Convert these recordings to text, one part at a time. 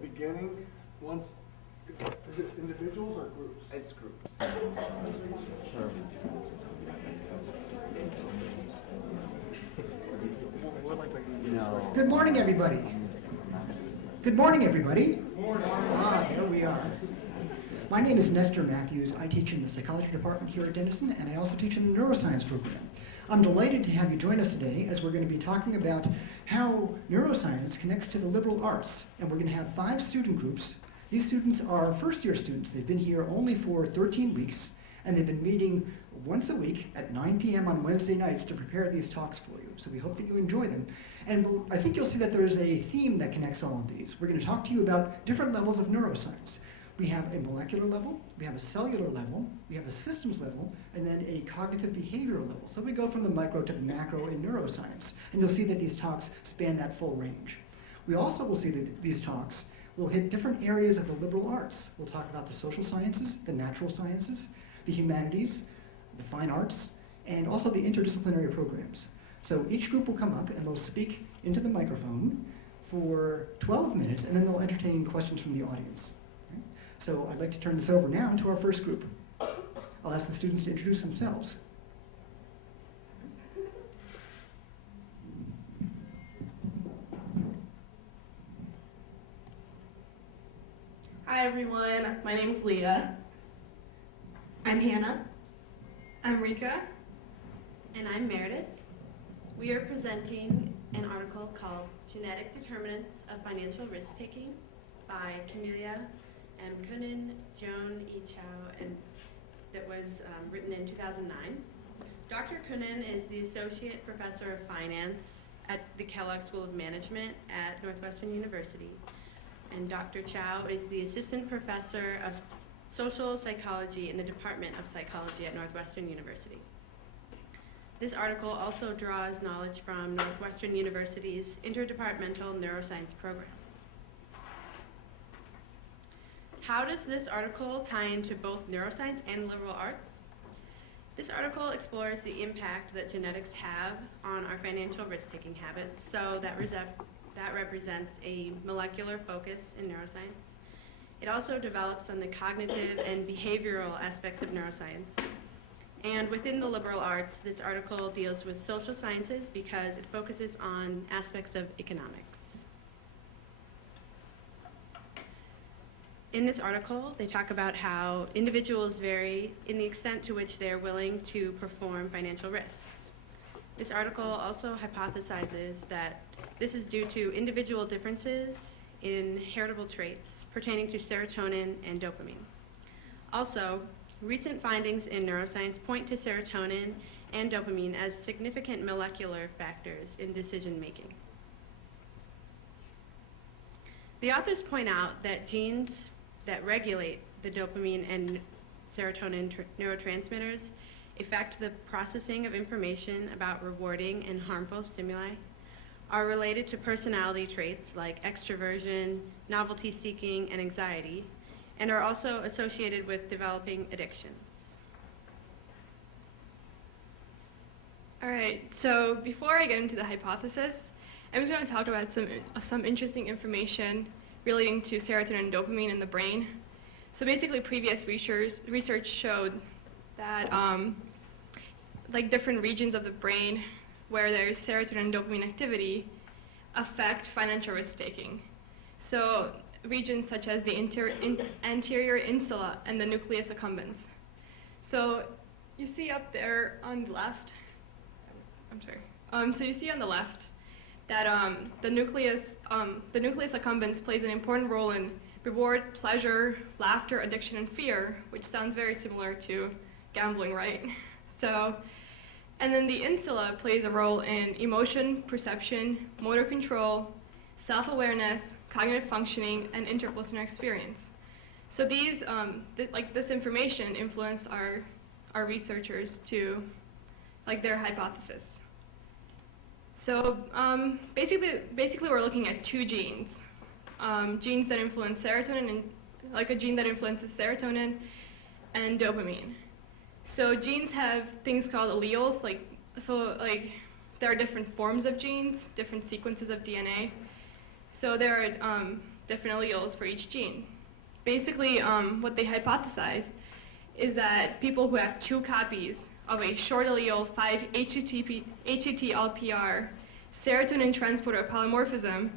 the beginning, once, is it individuals or groups? It's groups. No. Good morning, everybody. Good morning, everybody. Good morning. There we are. My name is Nestor Matthews. I teach in the psychology department here at Denison, and I also teach in the neuroscience program. I'm delighted to have you join us today as we're going to be talking about how neuroscience connects to the liberal arts. And we're going to have 5 student groups. These students are first-year students. They've been here only for 13 weeks, and they've been meeting once a week at 9 p.m. on Wednesday nights to prepare these talks for you. So we hope that you enjoy them. And I think you'll see that there's a theme that connects all of these. We're going to talk to you about different levels of neuroscience. We have a molecular level, we have a cellular level, we have a systems level, and then a cognitive behavioral level. So we go from the micro to the macro in neuroscience. And you'll see that these talks span that full range. We also will see that these talks will hit different areas of the liberal arts. We'll talk about the social sciences, the natural sciences, the humanities, the fine arts, and also the interdisciplinary programs. So each group will come up and they'll speak into the microphone for 12 minutes, and then they'll entertain questions from the audience. Okay? So I'd like to turn this over now to our first group. I'll ask the students to introduce themselves. Hi everyone, my name's Leah. I'm Hannah. I'm Rika. And I'm Meredith. We are presenting an article called Genetic Determinants of Financial Risk-Taking by Camelia M. Kunin, Joan E. Chow, and that was written in 2009. Dr. Kunin is the Associate Professor of Finance at the Kellogg School of Management at Northwestern University. And Dr. Chow is the Assistant Professor of Social Psychology in the Department of Psychology at Northwestern University. This article also draws knowledge from Northwestern University's Interdepartmental Neuroscience Program. How does this article tie into both neuroscience and liberal arts? This article explores the impact that genetics have on our financial risk-taking habits, so that represents a molecular focus in neuroscience. It also develops on the cognitive and behavioral aspects of neuroscience. And within the liberal arts, this article deals with social sciences because it focuses on aspects of economics. In this article, they talk about how individuals vary in the extent to which they're willing to perform financial risks. This article also hypothesizes that this is due to individual differences in heritable traits pertaining to serotonin and dopamine. Also, recent findings in neuroscience point to serotonin and dopamine as significant molecular factors in decision making. The authors point out that genes that regulate the dopamine and serotonin neurotransmitters affect the processing of information about rewarding and harmful stimuli, are related to personality traits like extroversion, novelty seeking, and anxiety, and are also associated with developing addictions. All right, so before I get into the hypothesis, I'm just going to talk about some interesting information relating to serotonin and dopamine in the brain. So basically, previous research showed that like different regions of the brain where there's serotonin and dopamine activity affect financial risk-taking. So regions such as the anterior insula and the nucleus accumbens. So you see up there on the left, so you see on the left that the nucleus accumbens plays an important role in reward, pleasure, laughter, addiction, and fear, which sounds very similar to gambling, right? And then the insula plays a role in emotion, perception, motor control, self-awareness, cognitive functioning, and interpersonal experience. So these, this information influenced our researchers to, their hypothesis. So basically we're looking at 2 genes. Genes that influence serotonin, and a gene that influences serotonin and dopamine. So genes have things called alleles, there are different forms of genes, different sequences of DNA. So there different alleles for each gene. Basically, what they hypothesized is that people who have 2 copies of a short allele 5-HTT-LPR serotonin transporter polymorphism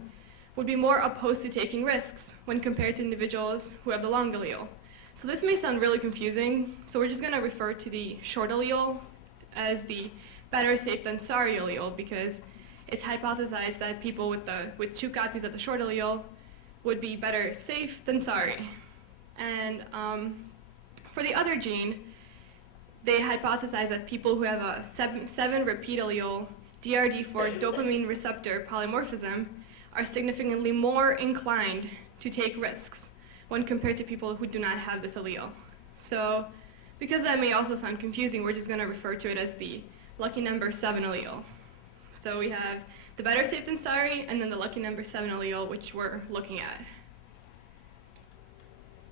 would be more opposed to taking risks when compared to individuals who have the long allele. So this may sound really confusing, so we're just going to refer to the short allele as the better safe than sorry allele, because it's hypothesized that people with 2 copies of the short allele would be better safe than sorry. And for the other gene, they hypothesized that people who have a 7 repeat allele DRD4 dopamine receptor polymorphism are significantly more inclined to take risks when compared to people who do not have this allele. So because that may also sound confusing, we're just going to refer to it as the lucky number 7 allele. So we have the better safe than sorry, and then the lucky number 7 allele, which we're looking at.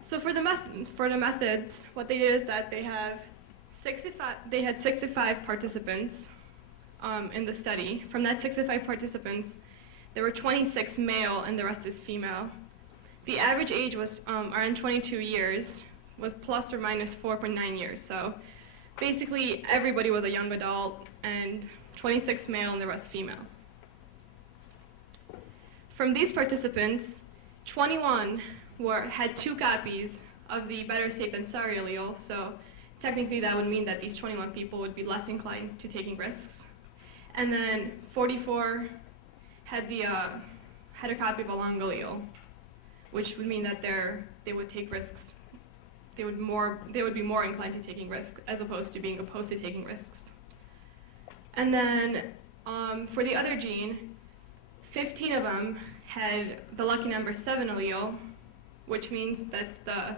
So for the methods, what they did is that they had 65 participants in the study. From that 65 participants, there were 26 male and the rest is female. The average age was around 22 years, with plus or minus 4.9 years. So basically, everybody was a young adult, and 26 male and the rest female. From these participants, 21 had 2 copies of the better safe than sorry allele, so technically that would mean that these 21 people would be less inclined to taking risks. And then 44 had a copy of a long allele, which would mean that they would take risks. They would be more inclined to taking risks as opposed to being opposed to taking risks. And then for the other gene, 15 of them had the lucky number 7 allele, which means that's the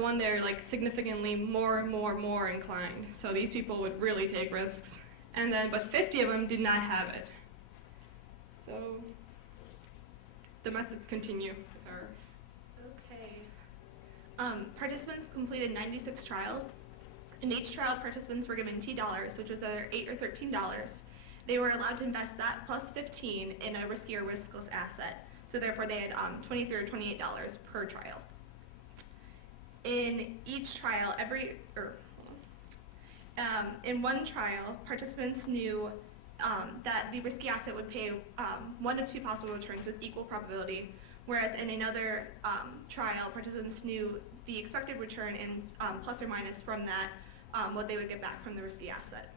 one they're like significantly more inclined. So these people would really take risks. And then, but 50 of them did not have it. So the methods continue. Okay. Participants completed 96 trials. In each trial, participants were given $T, which was either $8 or $13. They were allowed to invest that plus 15 in a risky or riskless asset. So therefore, they had $23 or $28 per trial. In each trial, in one trial, participants knew that the risky asset would pay 1 of 2 possible returns with equal probability, whereas in another trial, participants knew the expected return and plus or minus from that, what they would get back from the risky asset.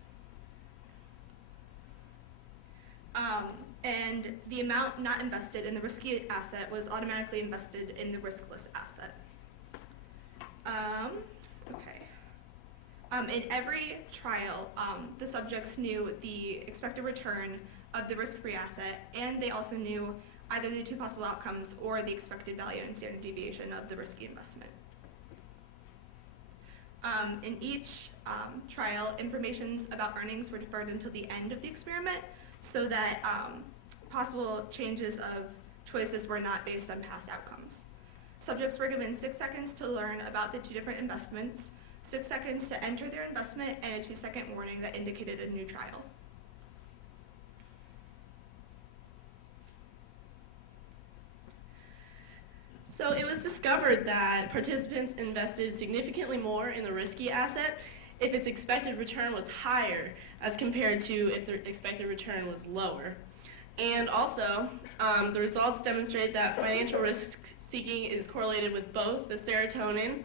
And the amount not invested in the risky asset was automatically invested in the riskless asset. In every trial, the subjects knew the expected return of the risk-free asset, and they also knew either the 2 possible outcomes or the expected value and standard deviation of the risky investment. In each trial, informations about earnings were deferred until the end of the experiment so that possible changes of choices were not based on past outcomes. Subjects were given 6 seconds to learn about the 2 different investments, 6 seconds to enter their investment, and a 2-second warning that indicated a new trial. So it was discovered that participants invested significantly more in the risky asset if its expected return was higher as compared to if the expected return was lower. And also, the results demonstrate that financial risk seeking is correlated with both the serotonin,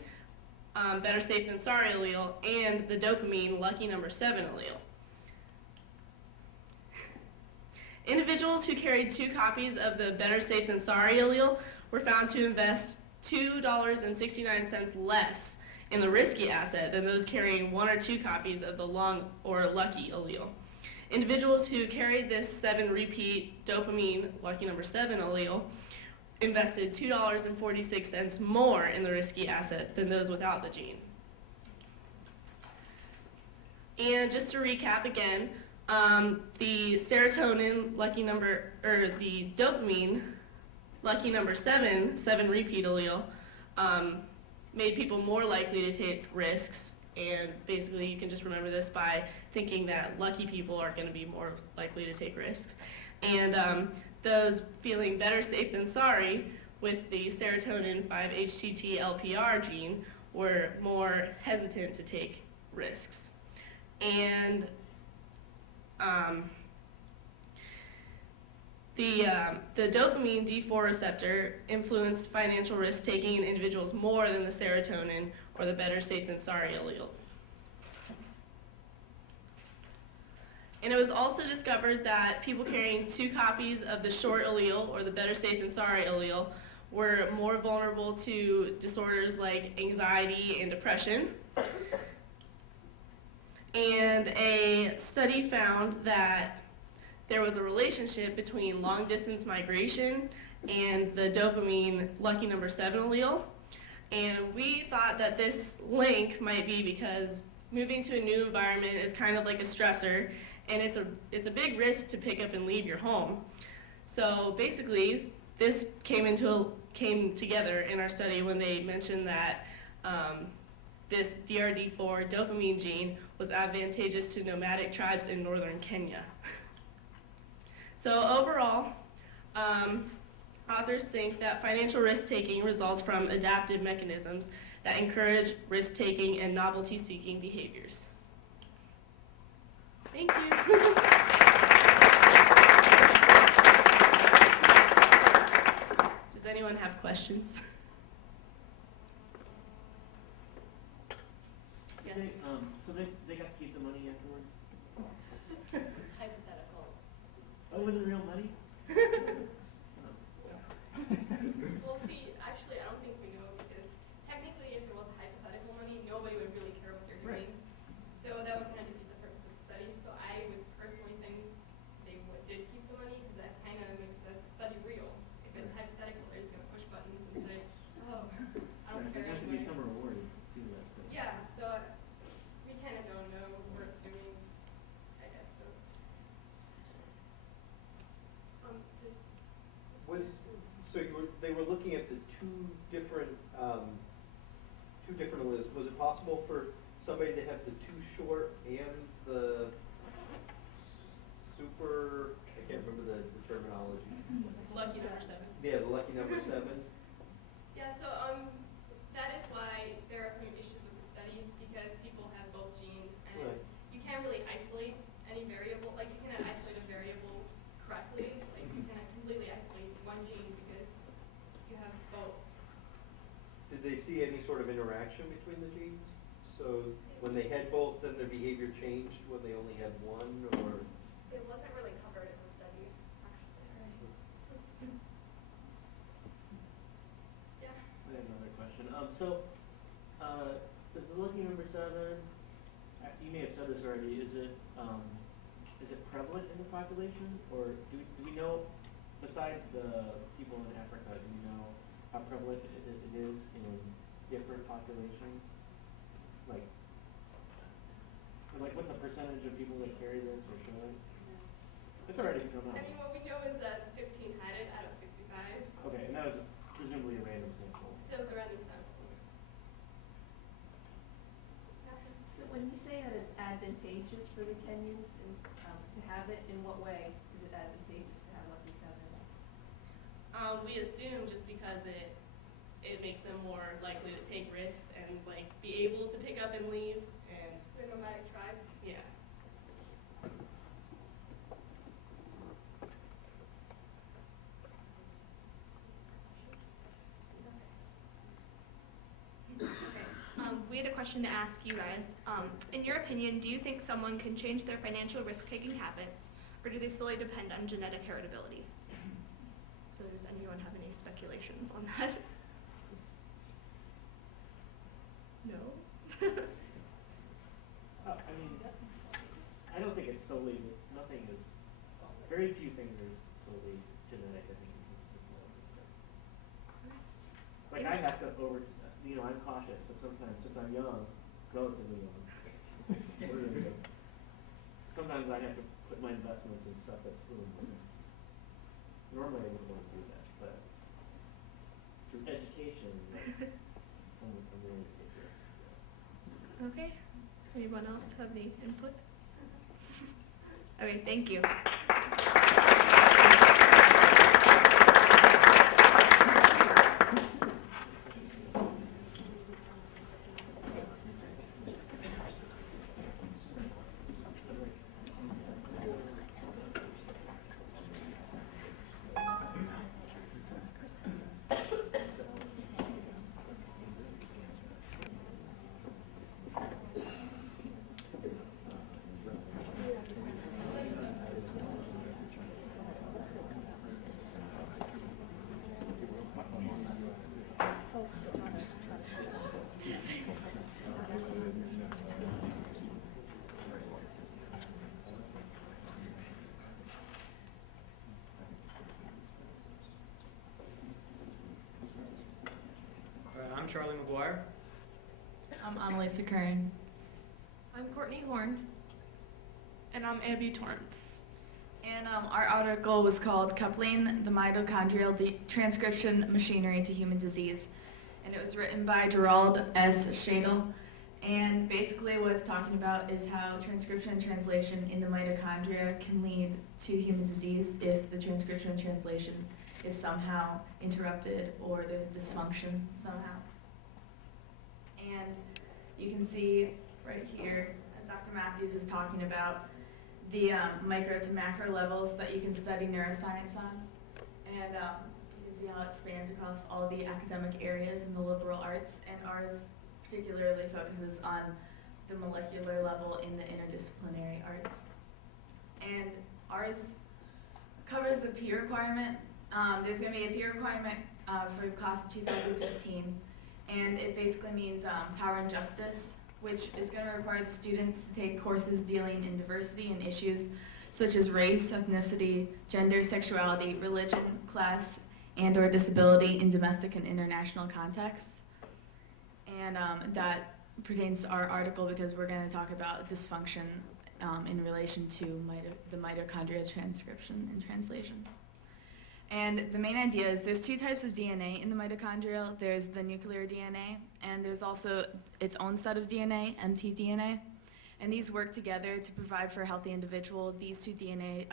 better safe than sorry allele, and the dopamine, lucky number 7 allele. Individuals who carried 2 copies of the better safe than sorry allele were found to invest $2.69 less in the risky asset than those carrying 1 or 2 copies of the long or lucky allele. Individuals who carried this 7 repeat dopamine, lucky number 7 allele, invested $2.46 more in the risky asset than those without the gene. And just to recap again, the serotonin lucky number, or the dopamine lucky number 7 repeat allele, made people more likely to take risks. And basically, you can just remember this by thinking that lucky people are going to be more likely to take risks. And those feeling better safe than sorry with the serotonin 5-HTT-LPR gene were more hesitant to take risks. And the dopamine D4 receptor influenced financial risk-taking in individuals more than the serotonin or the better safe than sorry allele. And it was also discovered that people carrying 2 copies of the short allele or the better safe than sorry allele were more vulnerable to disorders like anxiety and depression. And a study found that there was a relationship between long-distance migration and the dopamine lucky number 7 allele. And we thought that this link might be because moving to a new environment is kind of like a stressor, and it's a big risk to pick up and leave your home. So basically, this came together in our study when they mentioned that this DRD4 dopamine gene was advantageous to nomadic tribes in northern Kenya. So overall, authors think that financial risk-taking results from adaptive mechanisms that encourage risk-taking and novelty-seeking behaviors. Thank you. Does anyone have questions? Yes. So they got to keep the money afterward? Hypothetical. Oh, was it real money? Well, see, actually, I don't think we know because technically, if it was hypothetical money, nobody would really care what they're doing. So that would kind of defeat the purpose of the study. So I would personally think they did keep the money because that kind of makes the study real. If it's hypothetical, they're just going to push buttons and say, oh, I don't care There has to be anyway. some reward to that. Yeah, so we kind of don't know. We're assuming, I guess. So. They were looking at the two different alleles. Was it possible for somebody to have the too short and the super? I can't remember the terminology. Lucky number 7. Yeah, the lucky number 7. Yeah, so that is why there are some issues with the study because people have both genes and Right. you can't really isolate any variable. Like you cannot isolate a variable correctly. Like you cannot completely isolate one gene because you have both. Did they see any sort of interaction between the genes? So when they had both, then their behavior changed when they only had one, or? It wasn't really covered in the study, actually. Yeah. I have another question. So the lucky number 7, you may have said this already, is it prevalent in the population? Or do we know, besides the people in Africa, do we know how prevalent it is in different populations? Like what's the percentage of people that carry this or show it? It's already come out. I mean, what we know is that 15 had it out of 65. Okay, and that was presumably a random sample. So it was a random sample. So when you say that it's advantageous for the Kenyans to have it, in what way is it advantageous to have Lucky 7? We assume just because it makes them more likely to take risks and like be able to pick up and leave, and They're nomadic tribes. yeah. We had a question to ask you guys. In your opinion, do you think someone can change their financial risk-taking habits, or do they solely depend on genetic heritability? So does anyone have any speculations on that? No? I mean, I don't think it's solely, nothing is, very few things are solely genetic, I think. Like I have to I'm cautious, but sometimes, since I'm young, relatively young, sometimes I have to put my investments in stuff that's really important. Normally I wouldn't want to do that, but through education, I'm willing to take risks. Okay. Anyone else have any input? Okay, thank you. I'm Charlie McGuire. I'm Annalisa Kern. I'm Courtney Horn. And I'm Abby Torrance. And our article was called Coupling the Mitochondrial Transcription Machinery to Human Disease. And it was written by Gerald S. Shadle. And basically what it's talking about is how transcription and translation in the mitochondria can lead to human disease if the transcription and translation is somehow interrupted or there's a dysfunction somehow. And you can see right here, as Dr. Matthews is talking about, the micro to macro levels that you can study neuroscience on. And you can see how it spans across all the academic areas in the liberal arts, and ours particularly focuses on the molecular level in the interdisciplinary arts. And ours covers the P requirement. There's going to be a P requirement for the class of 2015, and it basically means power and justice, which is going to require the students to take courses dealing in diversity and issues such as race, ethnicity, gender, sexuality, religion, class, and/or disability in domestic and international contexts. And that pertains to our article because we're going to talk about dysfunction in relation to the mitochondrial transcription and translation. And the main idea is there's two types of DNA in the mitochondrial. There's the nuclear DNA, and there's also its own set of DNA, mtDNA. And these work together to provide for a healthy individual. These two DNA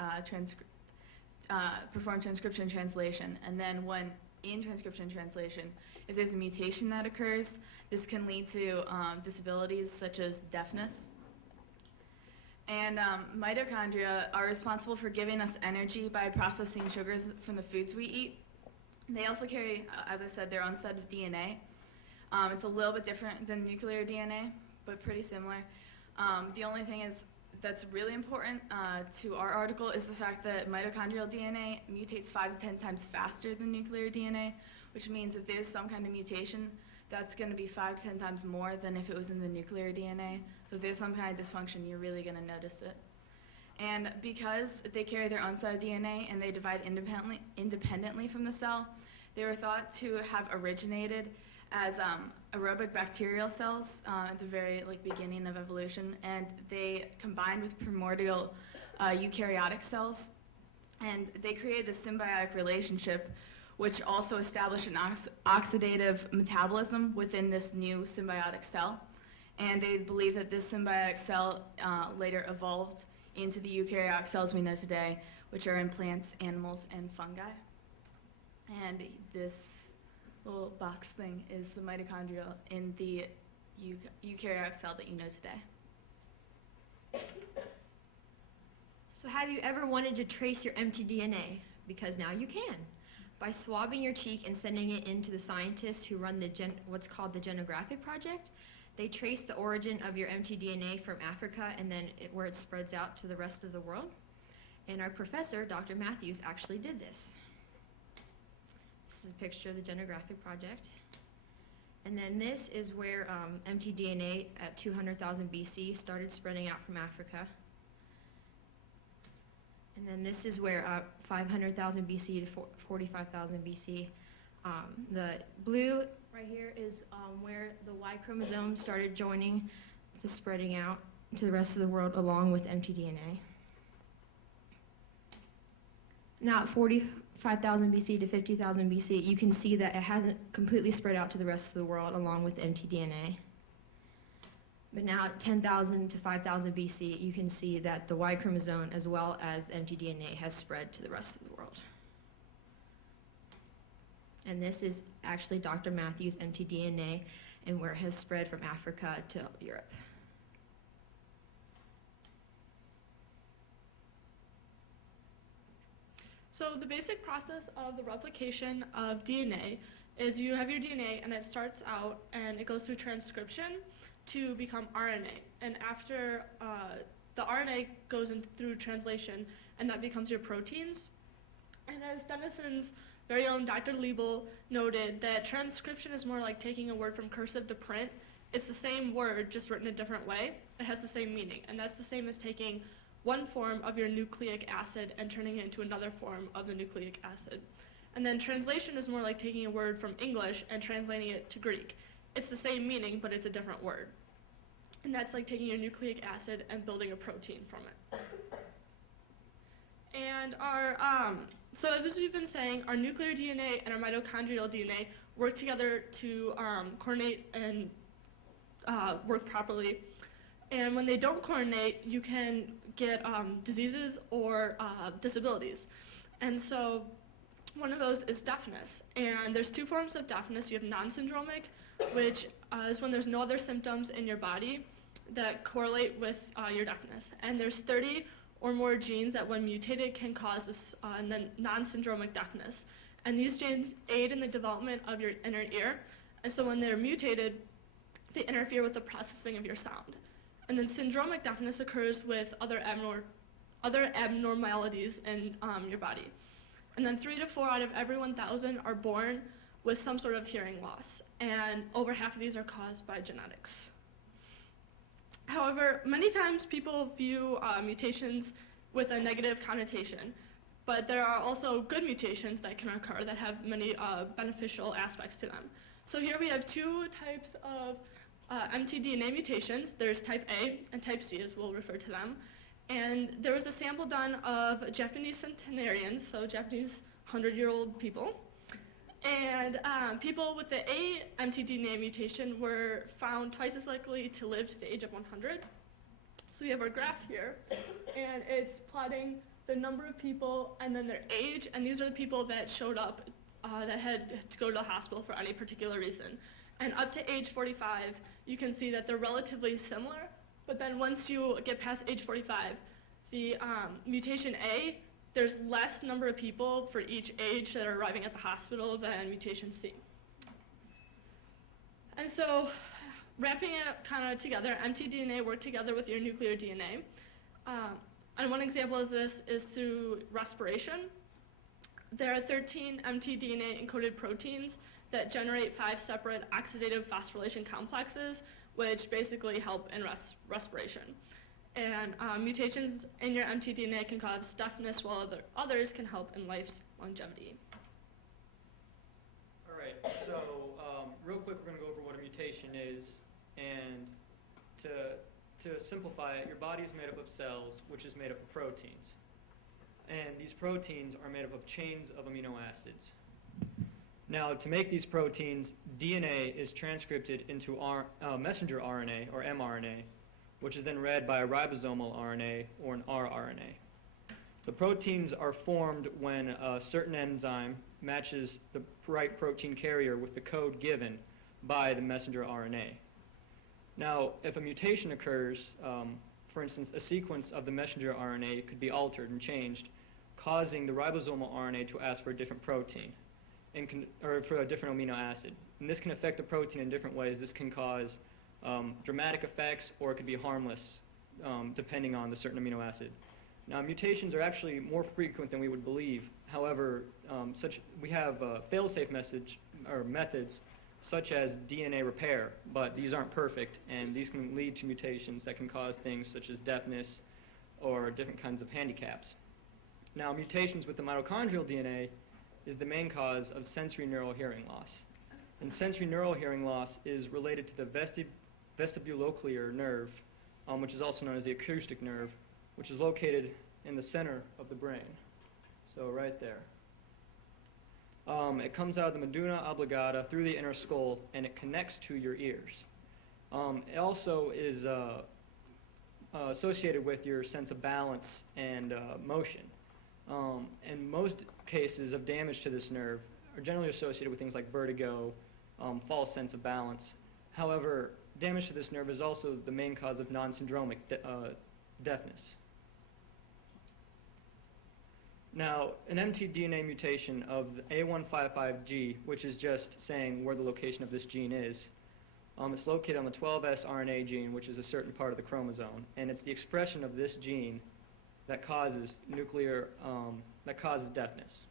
perform transcription and translation. And then when in transcription and translation, if there's a mutation that occurs, this can lead to disabilities such as deafness. And mitochondria are responsible for giving us energy by processing sugars from the foods we eat. They also carry, as I said, their own set of DNA. It's a little bit different than nuclear DNA, but pretty similar. The only thing that's really important to our article is the fact that mitochondrial DNA mutates 5 to 10 times faster than nuclear DNA, which means if there's some kind of mutation, that's going to be 5 to 10 times more than if it was in the nuclear DNA. So if there's some kind of dysfunction, you're really going to notice it. And because they carry their own set of DNA and they divide independently from the cell, they were thought to have originated as aerobic bacterial cells at the very beginning of evolution, and they combined with primordial eukaryotic cells, and they created a symbiotic relationship which also established an oxidative metabolism within this new symbiotic cell. And they believe that this symbiotic cell later evolved into the eukaryotic cells we know today, which are in plants, animals, and fungi. And this little box thing is the mitochondria in the eukaryotic cell that you know today. So have you ever wanted to trace your mtDNA? Because now you can. By swabbing your cheek and sending it in to the scientists who run what's called the Genographic Project, they trace the origin of your mtDNA from Africa and then where it spreads out to the rest of the world. And our professor, Dr. Matthews, actually did this. This is a picture of the Genographic Project. And then this is where mtDNA at 200,000 BC started spreading out from Africa. And then this is where 500,000 BC to 45,000 BC. The blue right here is where the Y chromosome started joining to spreading out to the rest of the world along with mtDNA. Now at 45,000 BC to 50,000 BC, you can see that it hasn't completely spread out to the rest of the world along with mtDNA. But now at 10,000 to 5,000 BC, you can see that the Y chromosome as well as the mtDNA has spread to the rest of the world. And this is actually Dr. Matthews' mtDNA and where it has spread from Africa to Europe. So the basic process of the replication of DNA is you have your DNA and it starts out and it goes through transcription to become RNA. And after the RNA goes through translation and that becomes your proteins. And as Denison's very own Dr. Liebel noted, that transcription is more like taking a word from cursive to print. It's the same word, just written a different way. It has the same meaning. And that's the same as taking one form of your nucleic acid and turning it into another form of the nucleic acid. And then translation is more like taking a word from English and translating it to Greek. It's the same meaning, but it's a different word. And that's like taking a nucleic acid and building a protein from it. And so as we've been saying, our nuclear DNA and our mitochondrial DNA work together to coordinate and work properly. And when they don't coordinate, you can get diseases or disabilities. And so one of those is deafness. And there's two forms of deafness. You have non-syndromic, which is when there's no other symptoms in your body that correlate with your deafness. And there's 30 or more genes that, when mutated, can cause this non-syndromic deafness. And these genes aid in the development of your inner ear. And so when they're mutated, they interfere with the processing of your sound. And then syndromic deafness occurs with other abnormalities in your body. And then 3 to 4 out of every 1,000 are born with some sort of hearing loss. And over half of these are caused by genetics. However, many times people view mutations with a negative connotation, but there are also good mutations that can occur that have many beneficial aspects to them. So here we have 2 types of mtDNA mutations. There's type A and type C, as we'll refer to them. And there was a sample done of Japanese centenarians, so Japanese 100-year-old people. And people with the A mtDNA mutation were found twice as likely to live to the age of 100. So we have our graph here, and it's plotting the number of people and then their age, and these are the people that showed up that had to go to the hospital for any particular reason. And up to age 45, you can see that they're relatively similar, but then once you get past age 45, the mutation A, there's less number of people for each age that are arriving at the hospital than mutation C. And so, wrapping it kind of together, mtDNA work together with your nuclear DNA. And one example of this is through respiration. There are 13 mtDNA encoded proteins that generate 5 separate oxidative phosphorylation complexes, which basically help in respiration. And mutations in your mtDNA can cause deafness, while others can help in life's longevity. All right, so real quick, we're going to go over what a mutation is. And to simplify it, your body is made up of cells, which is made up of proteins. And these proteins are made up of chains of amino acids. Now, to make these proteins, DNA is transcripted into messenger RNA, or mRNA, which is then read by a ribosomal RNA, or an rRNA. The proteins are formed when a certain enzyme matches the right protein carrier with the code given by the messenger RNA. Now, if a mutation occurs, for instance, a sequence of the messenger RNA could be altered and changed, causing the ribosomal RNA to ask for a different protein, or for a different amino acid. And this can affect the protein in different ways. This can cause dramatic effects, or it could be harmless, depending on the certain amino acid. Now, mutations are actually more frequent than we would believe. However, we have fail-safe methods such as DNA repair, but these aren't perfect, and these can lead to mutations that can cause things such as deafness or different kinds of handicaps. Now, mutations with the mitochondrial DNA is the main cause of sensory neural hearing loss. And sensory neural hearing loss is related to the vestibulocochlear nerve, which is also known as the acoustic nerve, which is located in the center of the brain. So right there. It comes out of the medulla oblongata through the inner skull, and it connects to your ears. It also is associated with your sense of balance and motion. And most cases of damage to this nerve are generally associated with things like vertigo, false sense of balance. However, damage to this nerve is also the main cause of non-syndromic deafness. Now, an mtDNA mutation of the A155G, which is just saying where the location of this gene is, it's located on the 12S RNA gene, which is a certain part of the chromosome, and it's the expression of this gene that causes deafness.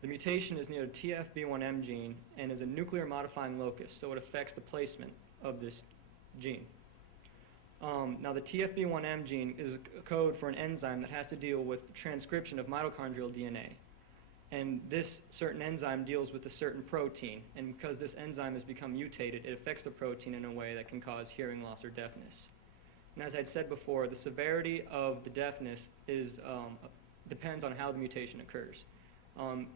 The mutation is near the TFB1M gene and is a nuclear modifying locus, so it affects the placement of this gene. Now, the TFB1M gene is a code for an enzyme that has to deal with transcription of mitochondrial DNA. And this certain enzyme deals with a certain protein, and because this enzyme has become mutated, it affects the protein in a way that can cause hearing loss or deafness. And as I'd said before, the severity of the deafness depends on how the mutation occurs.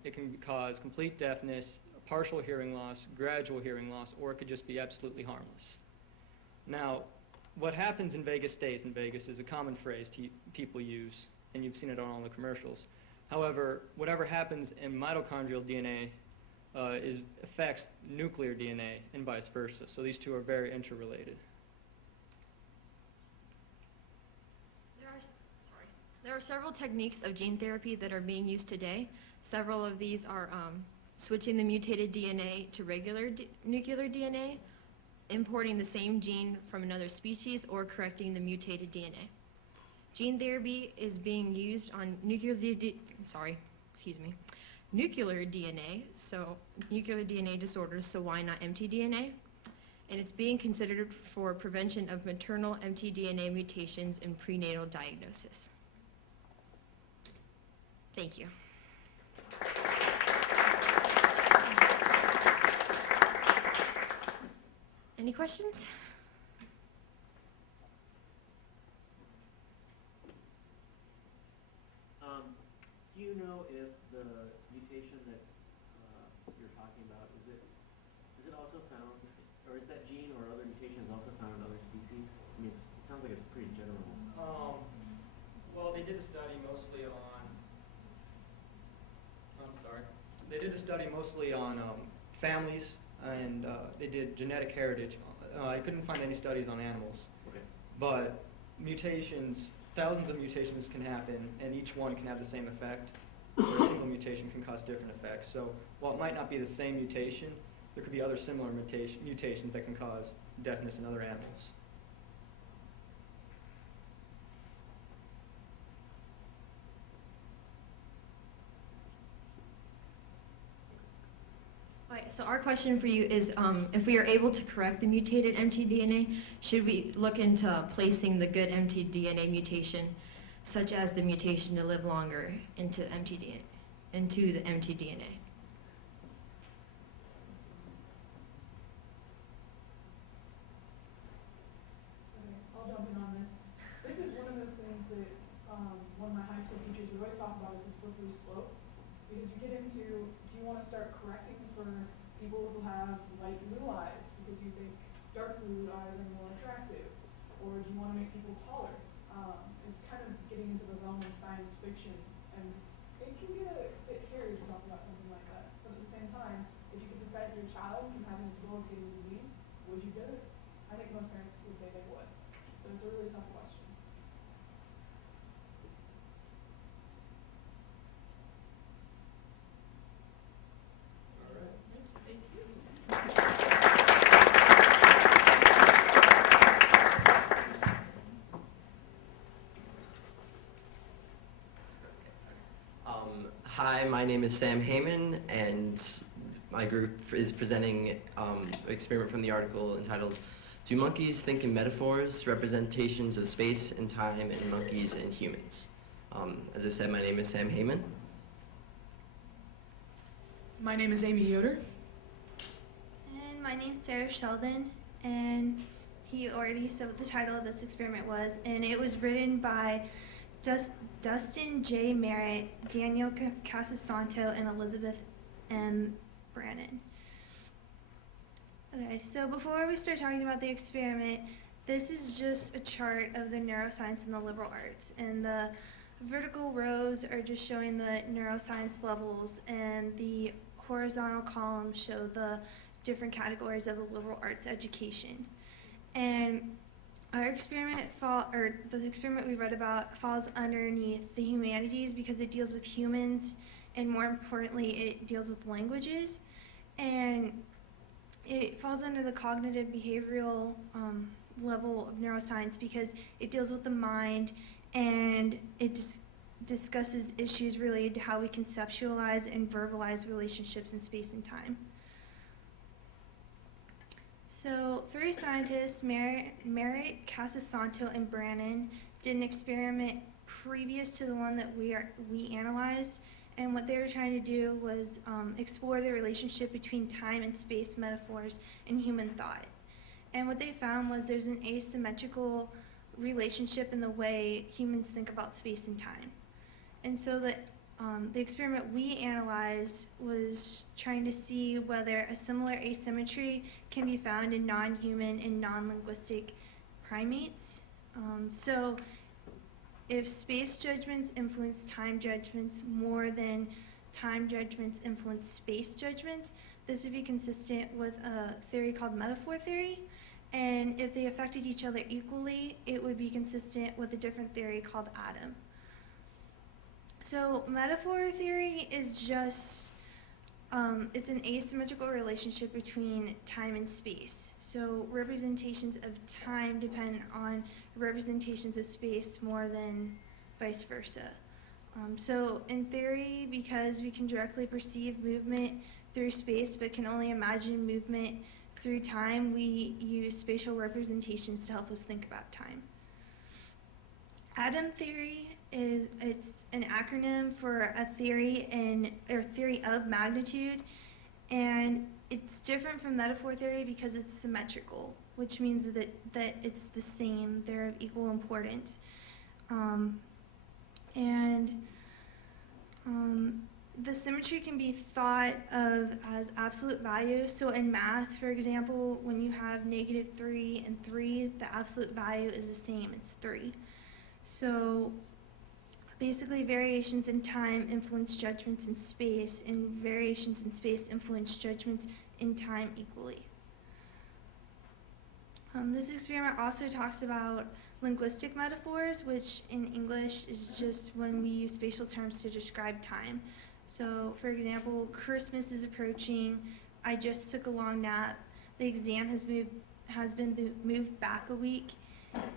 It can cause complete deafness, partial hearing loss, gradual hearing loss, or it could just be absolutely harmless. Now, what happens in Vegas stays in Vegas is a common phrase people use, and you've seen it on all the commercials. However, whatever happens in mitochondrial DNA affects nuclear DNA and vice versa. So these two are very interrelated. There are several techniques of gene therapy that are being used today. Several of these are switching the mutated DNA to regular nuclear DNA, importing the same gene from another species, or correcting the mutated DNA. Gene therapy is being used on nuclear DNA, so nuclear DNA disorders, so why not mtDNA? And it's being considered for prevention of maternal mtDNA mutations in prenatal diagnosis. Thank you. Any questions? Do you know if the mutation that you're talking about, is it also found, or is that gene or other mutations also found in other species? I mean, it sounds like it's pretty general. Well, they did a study mostly on, they did a study mostly on families, and they did genetic heritage. I couldn't find any studies on animals. Okay. But mutations, thousands of mutations can happen, and each one can have the same effect, or a single mutation can cause different effects. So while it might not be the same mutation, there could be other similar mutations that can cause deafness in other animals. Right, so our question for you is, if we are able to correct the mutated mtDNA, should we look into placing the good mtDNA mutation, such as the mutation to live longer, into the mtDNA? I'll jump in on this. This is one of those things that one of my high school teachers would always talk about is a slippery slope. Because you get into, do you want to start correcting for people who have light blue eyes because you think dark blue eyes are more attractive? Or do you want to make people taller? It's kind of getting into the realm of science fiction, and it can get a bit hairy to talk about something like that. But at the same time, if you could prevent your child from having a debilitating disease, would you do it? I think most parents would say they would. So it's a really tough question. Hi, my name is Sam Heyman, and my group is presenting an experiment from the article entitled "Do Monkeys Think in Metaphors? Representations of Space and Time in Monkeys and Humans." As I said, my name is Sam Heyman. My name is Amy Yoder. And my name's Sarah Sheldon, and he already said what the title of this experiment was, and it was written by Dustin J. Merritt, Daniel Casasanto, and Elizabeth M. Brannon. Okay, so before we start talking about the experiment, this is just a chart of the neuroscience and the liberal arts. And the vertical rows are just showing the neuroscience levels, and the horizontal columns show the different categories of the liberal arts education. And our experiment the experiment we read about falls underneath the humanities because it deals with humans, and more importantly, it deals with languages. And it falls under the cognitive behavioral level of neuroscience because it deals with the mind, and it discusses issues related to how we conceptualize and verbalize relationships in space and time. So 3 scientists, Merritt, Casasanto, and Brannon, did an experiment previous to the one that we analyzed, And what they were trying to do was explore the relationship between time and space metaphors and human thought. And what they found was there's an asymmetrical relationship in the way humans think about space and time. And so the experiment we analyzed was trying to see whether a similar asymmetry can be found in non-human and non-linguistic primates. So if space judgments influence time judgments more than time judgments influence space judgments, this would be consistent with a theory called metaphor theory. And if they affected each other equally, it would be consistent with a different theory called Adam. So metaphor theory is just, it's an asymmetrical relationship between time and space. So representations of time depend on representations of space more than vice versa. So in theory, because we can directly perceive movement through space but can only imagine movement through time, we use spatial representations to help us think about time. Adam theory it's an acronym for a theory theory of magnitude, and it's different from metaphor theory because it's symmetrical, which means that it's the same, they're of equal importance. The symmetry can be thought of as absolute value. So in math, for example, when you have -3 and 3, the absolute value is the same, it's 3. So basically variations in time influence judgments in space, and variations in space influence judgments in time equally. This experiment also talks about linguistic metaphors, which in English is just when we use spatial terms to describe time. So, for example, Christmas is approaching, I just took a long nap, the exam has been moved back a week.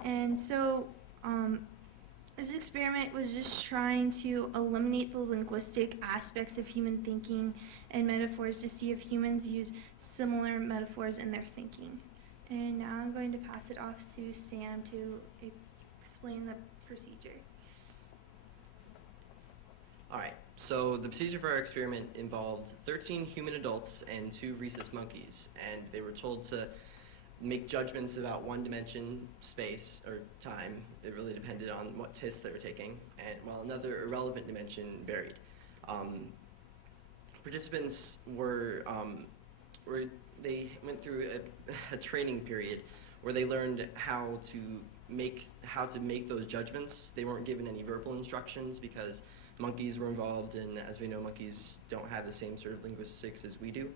And so this experiment was just trying to eliminate the linguistic aspects of human thinking and metaphors to see if humans use similar metaphors in their thinking. And now I'm going to pass it off to Sam to explain the procedure. All right, so the procedure for our experiment involved 13 human adults and 2 rhesus monkeys, and they were told to make judgments about one dimension, space, or time. It really depended on what test they were taking, and while another irrelevant dimension varied. Participants they went through a training period where they learned how to make those judgments. They weren't given any verbal instructions because monkeys were involved, and as we know, monkeys don't have the same sort of linguistics as we do.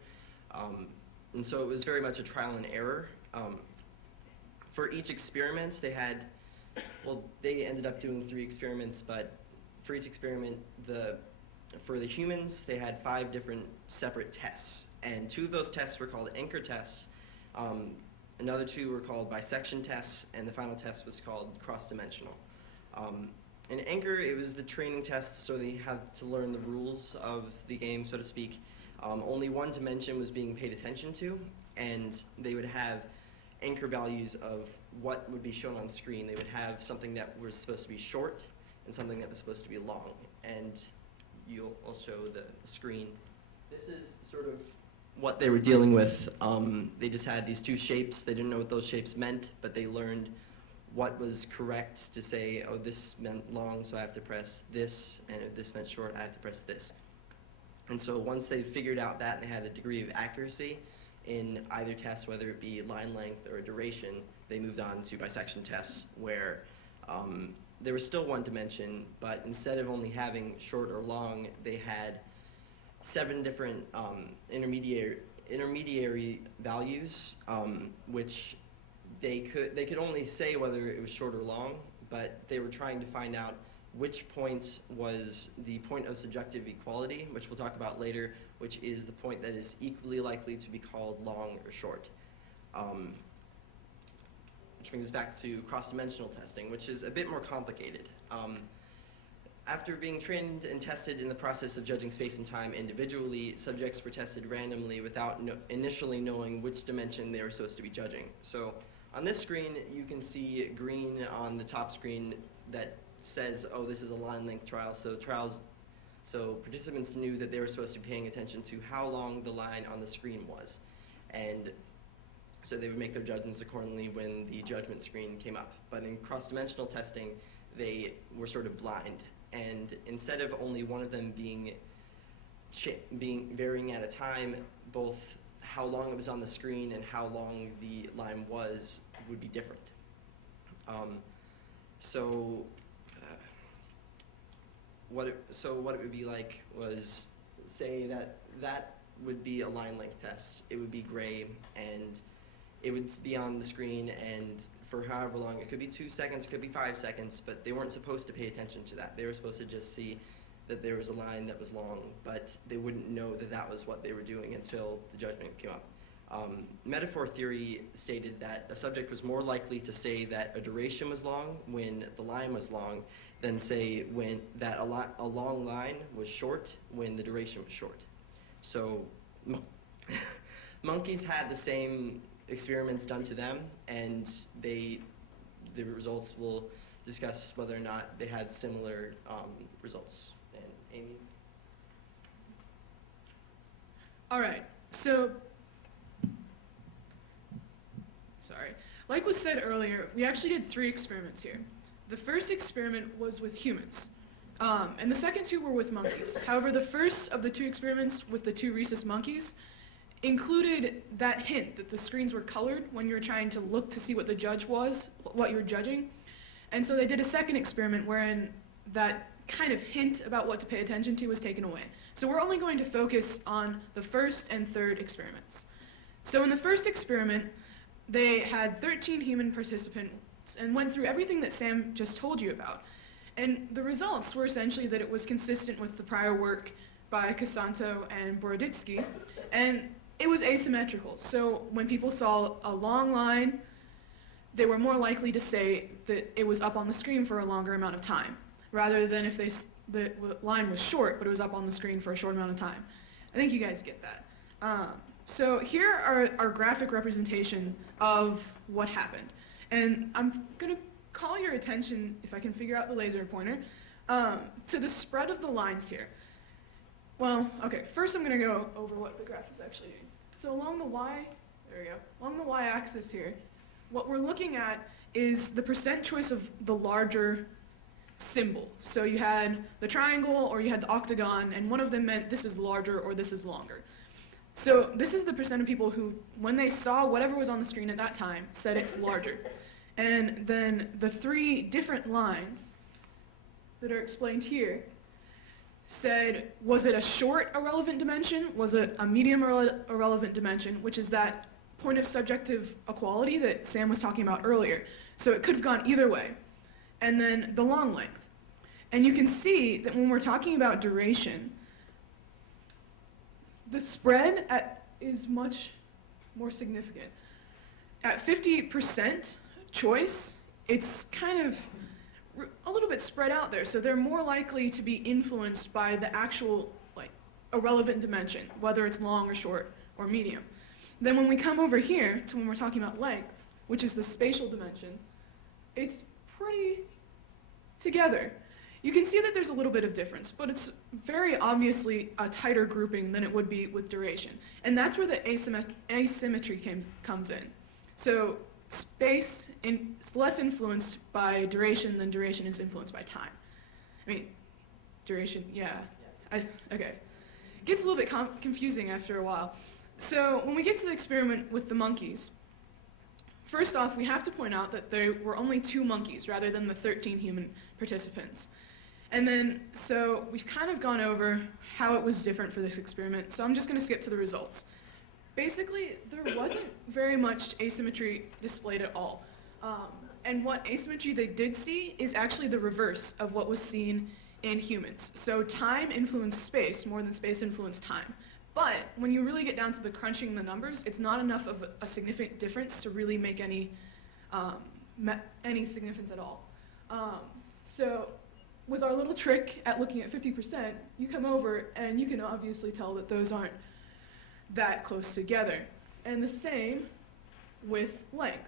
And so it was very much a trial and error. For each experiment, they ended up doing 3 experiments, but for each experiment, for the humans, they had 5 different separate tests. And 2 of those tests were called anchor tests. Another 2 were called bisection tests, and the final test was called cross-dimensional. In anchor, it was the training test, so they had to learn the rules of the game, so to speak. Only one dimension was being paid attention to, and they would have anchor values of what would be shown on screen. They would have something that was supposed to be short and something that was supposed to be long. And I'll show the screen. This is sort of what they were dealing with. They just had these 2 shapes. They didn't know what those shapes meant, but they learned what was correct to say, oh, this meant long, so I have to press this, and if this meant short, I have to press this. And so once they figured out that and they had a degree of accuracy in either test, whether it be line length or duration, they moved on to bisection tests where there was still one dimension, but instead of only having short or long, they had 7 different intermediary values, which they could only say whether it was short or long, but they were trying to find out which point was the point of subjective equality, which we'll talk about later, which is the point that is equally likely to be called long or short. Which brings us back to cross-dimensional testing, which is a bit more complicated. After being trained and tested in the process of judging space and time individually, subjects were tested randomly without initially knowing which dimension they were supposed to be judging. So on this screen, you can see green on the top screen that says, oh, this is a line length trial. So trials So participants knew that they were supposed to be paying attention to how long the line on the screen was. And so they would make their judgments accordingly when the judgment screen came up. But in cross-dimensional testing, they were sort of blind. And instead of only one of them being varying at a time, both how long it was on the screen and how long the line was would be different. What it would be like was, say that would be a line length test. It would be gray, and it would be on the screen, and for however long, it could be 2 seconds, it could be 5 seconds, but they weren't supposed to pay attention to that. They were supposed to just see that there was a line that was long, but they wouldn't know that that was what they were doing until the judgment came up. Metaphor theory stated that a subject was more likely to say that a duration was long when the line was long than say when that a long line was short when the duration was short. So monkeys had the same experiments done to them, and the results will discuss whether or not they had similar results. And Amy? All right, so, sorry. Like was said earlier, we actually did 3 experiments here. The first experiment was with humans, and the second 2 were with monkeys. However, the first of the 2 experiments with the 2 rhesus monkeys included that hint that the screens were colored when you were trying to look to see what the judge was, what you were judging. And so they did a second experiment wherein that kind of hint about what to pay attention to was taken away. So we're only going to focus on the first and third experiments. So in the first experiment, they had 13 human participants and went through everything that Sam just told you about. And the results were essentially that it was consistent with the prior work by Casanto and Boroditsky, and it was asymmetrical. So when people saw a long line, they were more likely to say that it was up on the screen for a longer amount of time, rather than if the line was short, but it was up on the screen for a short amount of time. I think you guys get that. So here are our graphic representation of what happened. And I'm going to call your attention, if I can figure out the laser pointer, to the spread of the lines here. Well, okay, first I'm going to go over what the graph is actually doing. So along the along the y-axis here, what we're looking at is the percent choice of the larger symbol. So you had the triangle or you had the octagon, and one of them meant this is larger or this is longer. So this is the percent of people who, when they saw whatever was on the screen at that time, said it's larger. And then the 3 different lines that are explained here said, was it a short irrelevant dimension? Was it a medium irrelevant dimension, which is that point of subjective equality that Sam was talking about earlier. So it could have gone either way. And then the long length. And you can see that when we're talking about duration, the spread is much more significant. At 50% choice, it's kind of a little bit spread out there, so they're more likely to be influenced by the actual irrelevant dimension, whether it's long or short or medium. Then when we come over here to when we're talking about length, which is the spatial dimension, it's pretty together. You can see that there's a little bit of difference, but it's very obviously a tighter grouping than it would be with duration. And that's where the asymmetry comes in. So space is less influenced by duration than duration is influenced by time. I mean, duration, yeah. Okay. It gets a little bit confusing after a while. So when we get to the experiment with the monkeys, first off, we have to point out that there were only 2 monkeys rather than the 13 human participants. And then, so we've kind of gone over how it was different for this experiment, so I'm just going to skip to the results. Basically, there wasn't very much asymmetry displayed at all. And what asymmetry they did see is actually the reverse of what was seen in humans. So time influenced space more than space influenced time. But when you really get down to the crunching the numbers, it's not enough of a significant difference to really make any significance at all. So with our little trick at looking at 50%, you come over and you can obviously tell that those aren't that close together. And the same with length.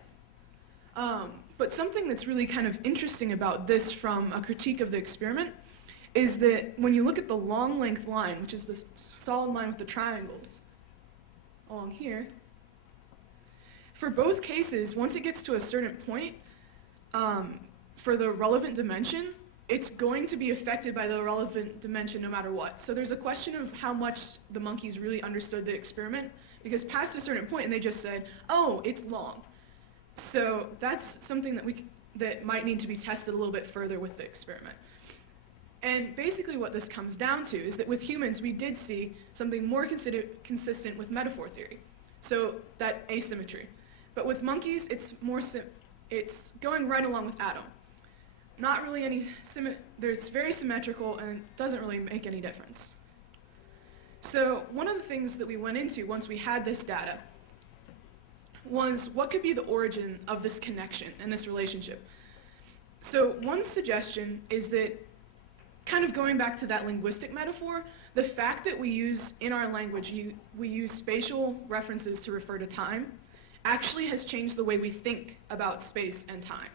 But something that's really kind of interesting about this from a critique of the experiment is that when you look at the long length line, which is this solid line with the triangles along here, for both cases, once it gets to a certain point, for the relevant dimension, it's going to be affected by the relevant dimension no matter what. So there's a question of how much the monkeys really understood the experiment, because past a certain point, and they just said, oh, it's long. So that's something that might need to be tested a little bit further with the experiment. And basically what this comes down to is that with humans, we did see something more consistent with metaphor theory, so that asymmetry. But with monkeys, it's going right along with Adam. Not really any, there's very symmetrical and it doesn't really make any difference. So one of the things that we went into once we had this data was what could be the origin of this connection and this relationship. So one suggestion is that, kind of going back to that linguistic metaphor, the fact that we use, in our language, we use spatial references to refer to time, actually has changed the way we think about space and time.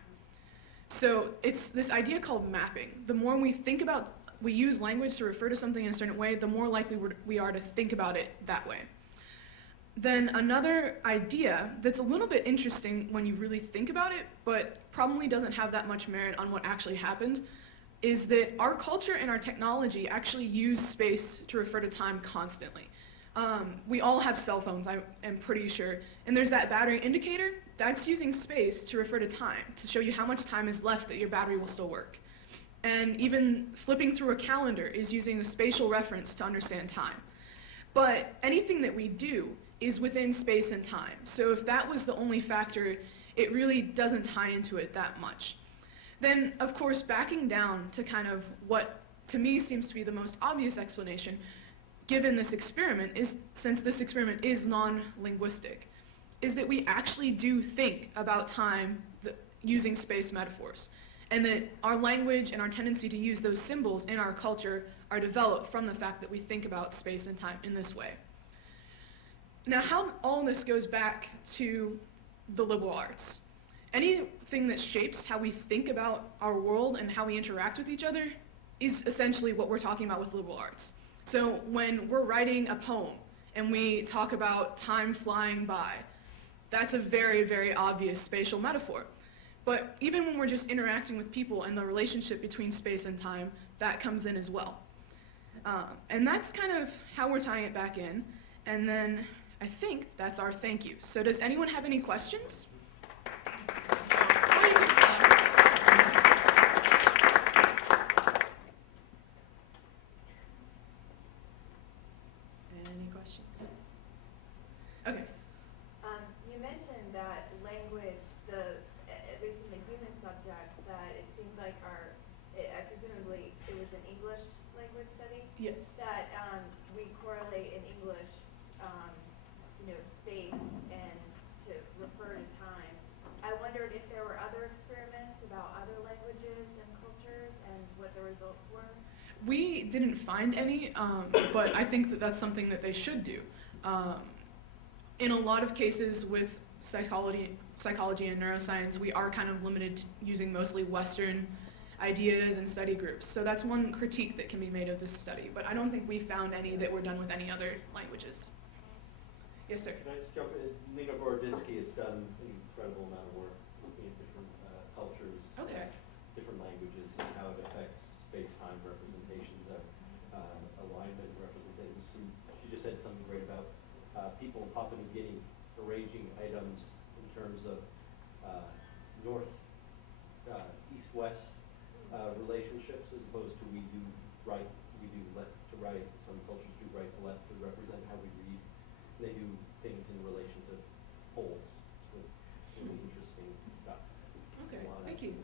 So it's this idea called mapping. The more we use language to refer to something in a certain way, the more likely we are to think about it that way. Then another idea that's a little bit interesting when you really think about it, but probably doesn't have that much merit on what actually happened, is that our culture and our technology actually use space to refer to time constantly. We all have cell phones, I am pretty sure, and there's that battery indicator. That's using space to refer to time, to show you how much time is left that your battery will still work. And even flipping through a calendar is using a spatial reference to understand time. But anything that we do is within space and time. So if that was the only factor, it really doesn't tie into it that much. Then, of course, backing down to kind of what to me seems to be the most obvious explanation, given this experiment, is, since this experiment is non-linguistic, is that we actually do think about time using space metaphors, and that our language and our tendency to use those symbols in our culture are developed from the fact that we think about space and time in this way. Now, how all this goes back to the liberal arts. Anything that shapes how we think about our world and how we interact with each other is essentially what we're talking about with liberal arts. So when we're writing a poem and we talk about time flying by, that's a very, very obvious spatial metaphor. But even when we're just interacting with people and the relationship between space and time, that comes in as well. And that's kind of how we're tying it back in. And then I think that's our thank you. So does anyone have any questions? What do you think, Bob? Any questions? Okay. You mentioned that language, at least in the human subjects, that it seems like presumably it was an English language study? Yes. That we correlate in English, space and to refer to time. I wondered if there were other experiments about other languages and cultures and what the results were. We didn't find any, but I think that that's something that they should do. In a lot of cases with psychology and neuroscience, we are kind of limited to using mostly Western ideas and study groups. So that's one critique that can be made of this study, but I don't think we found any that were done with any other languages. Yes, sir. Can I just jump in? Lena Boroditsky has done an incredible amount of work looking at different cultures, different languages, and how it affects space-time representations of alignment representations. She just said something great about people in Papua New Guinea arranging items in terms of north, east-west relationships, as opposed to we do left to right. Some cultures do right to left to represent how we read. They do things in relation to poles. It's really interesting stuff. Okay, thank you.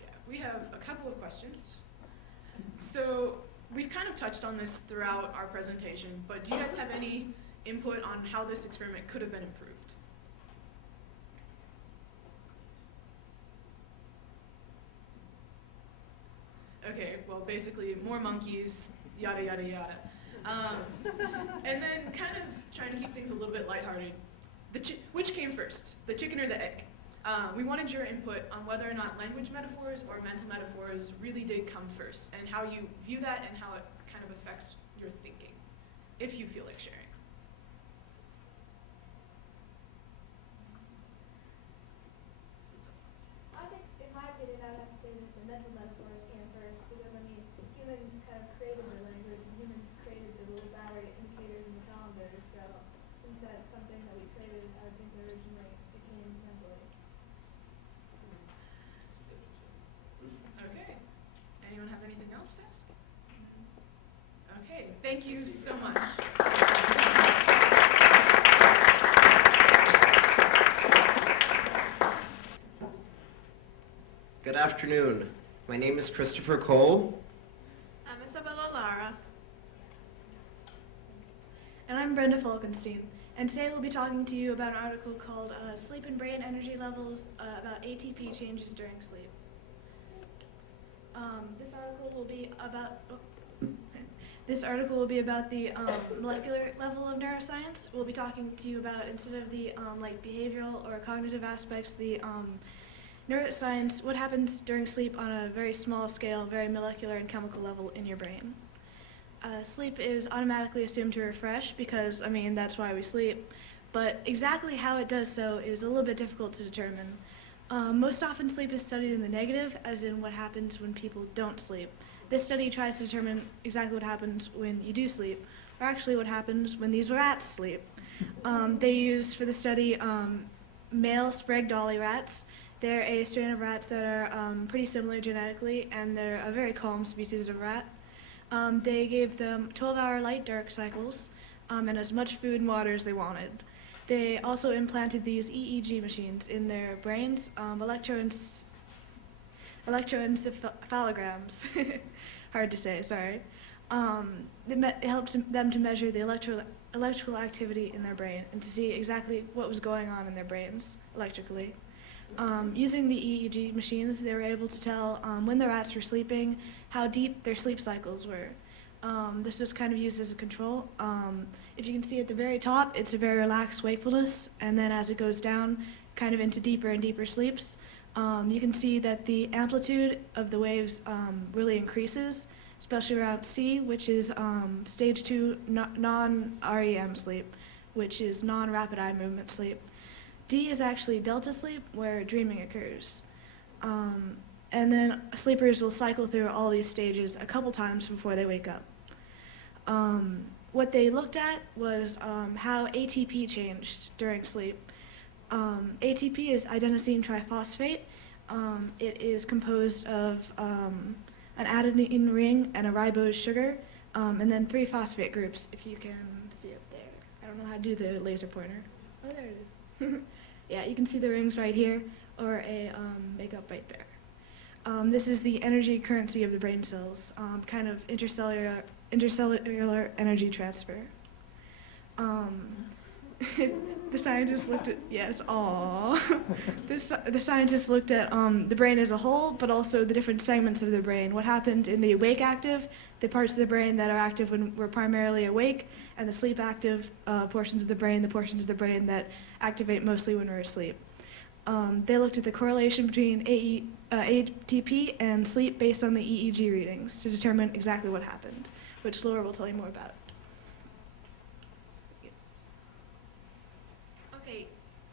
Yeah, we have a couple of questions. So we've kind of touched on this throughout our presentation, but do you guys have any input on how this experiment could have been improved? Okay, well, basically more monkeys, yada, yada, yada. And then kind of trying to keep things a little bit lighthearted. Which came first, the chicken or the egg? We wanted your input on whether or not language metaphors or mental metaphors really did come first, and how you view that and how it kind of affects your thinking, if you feel like sharing. I think, in my opinion, I would have to say that the mental metaphors came first, because I mean, humans kind of created the language, and humans created the little battery indicators in the calendar. So, since that's something that we created, I think originally it came mentally. Okay. Anyone have anything else to ask? Okay, thank you so much. Good afternoon. My name is Christopher Cole. I'm Isabella Lara. And I'm Brenda Falkenstein. And today we'll be talking to you about an article called Sleep and Brain Energy Levels about ATP Changes During Sleep. This article will be about the molecular level of neuroscience. We'll be talking to you about, instead of the like behavioral or cognitive aspects, the neuroscience, what happens during sleep on a very small scale, very molecular and chemical level in your brain. Sleep is automatically assumed to refresh because, I mean, that's why we sleep. But exactly how it does so is a little bit difficult to determine. Most often sleep is studied in the negative, as in what happens when people don't sleep. This study tries to determine exactly what happens when you do sleep, or actually what happens when these rats sleep. They used for the study male Sprague Dawley rats. They're a strain of rats that are pretty similar genetically, and they're a very calm species of rat. They gave them 12-hour light dark cycles and as much food and water as they wanted. They also implanted these EEG machines in their brains, electroencephalograms, hard to say, sorry. It helped them to measure the electrical activity in their brain and to see exactly what was going on in their brains electrically. Using the EEG machines, they were able to tell when the rats were sleeping, how deep their sleep cycles were. This was kind of used as a control. If you can see at the very top, it's a very relaxed wakefulness, and then as it goes down, kind of into deeper and deeper sleeps, you can see that the amplitude of the waves really increases, especially around C, which is stage 2 non-REM sleep, which is non-rapid eye movement sleep. D is actually delta sleep, where dreaming occurs. And then sleepers will cycle through all these stages a couple times before they wake up. What they looked at was how ATP changed during sleep. ATP is adenosine triphosphate. It is composed of an adenine ring and a ribose sugar, and then 3 phosphate groups, if you can see up there. I don't know how to do the laser pointer. Oh, there it is. Yeah, you can see the rings right here, or a makeup right there. This is the energy currency of the brain cells, kind of intercellular energy transfer. The scientists looked at, yes, aww. The scientists looked at the brain as a whole, but also the different segments of the brain. What happened in the awake active, the parts of the brain that are active when we're primarily awake, and the sleep active portions of the brain, the portions of the brain that activate mostly when we're asleep. They looked at the correlation between ATP and sleep based on the EEG readings to determine exactly what happened, which Laura will tell you more about. Okay,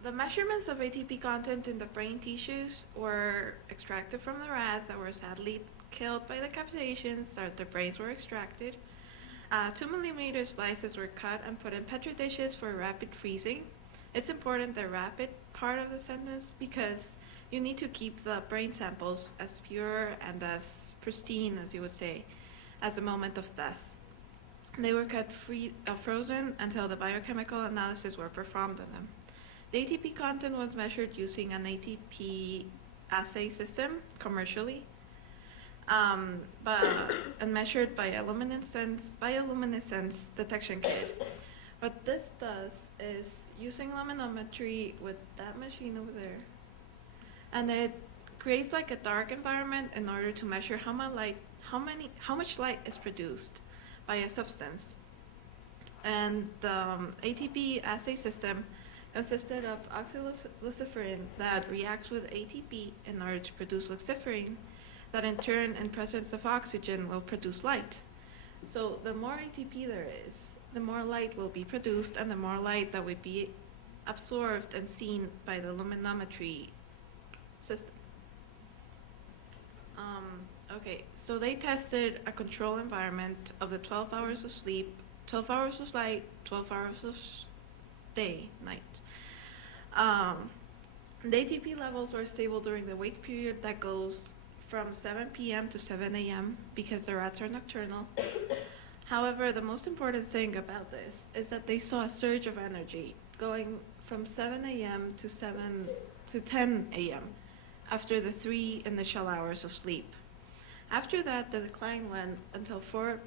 the measurements of ATP content in the brain tissues were extracted from the rats that were sadly killed by the capsaicins, so their brains were extracted. 2mm slices were cut and put in petri dishes for rapid freezing. It's important, the rapid part of the sentence, because you need to keep the brain samples as pure and as pristine, as you would say, as the moment of death. They were kept frozen until the biochemical analysis were performed on them. The ATP content was measured using an ATP assay system commercially, and measured by bioluminescence detection kit. What this does is using luminometry with that machine over there, and it creates like a dark environment in order to measure how much light is produced by a substance. And the ATP assay system consisted of oxyluciferin that reacts with ATP in order to produce luciferin, that in turn, in presence of oxygen, will produce light. So the more ATP there is, the more light will be produced, and the more light that would be absorbed and seen by the luminometry system. Okay, so they tested a control environment of the 12 hours of sleep, 12 hours of light, 12 hours of night. The ATP levels were stable during the wake period that goes from 7 p.m. to 7 a.m. because the rats are nocturnal. However, the most important thing about this is that they saw a surge of energy going from 7 a.m. to 10 a.m. after the 3 initial hours of sleep. After that, the decline went until 4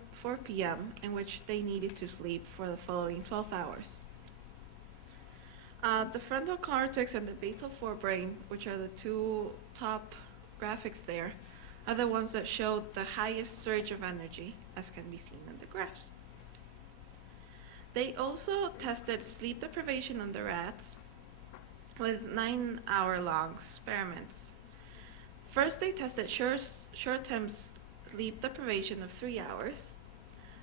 p.m., in which they needed to sleep for the following 12 hours. The frontal cortex and the basal forebrain, which are the two top graphics there, are the ones that showed the highest surge of energy, as can be seen in the graphs. They also tested sleep deprivation on the rats with 9-hour-long experiments. First, they tested short-term sleep deprivation of 3 hours.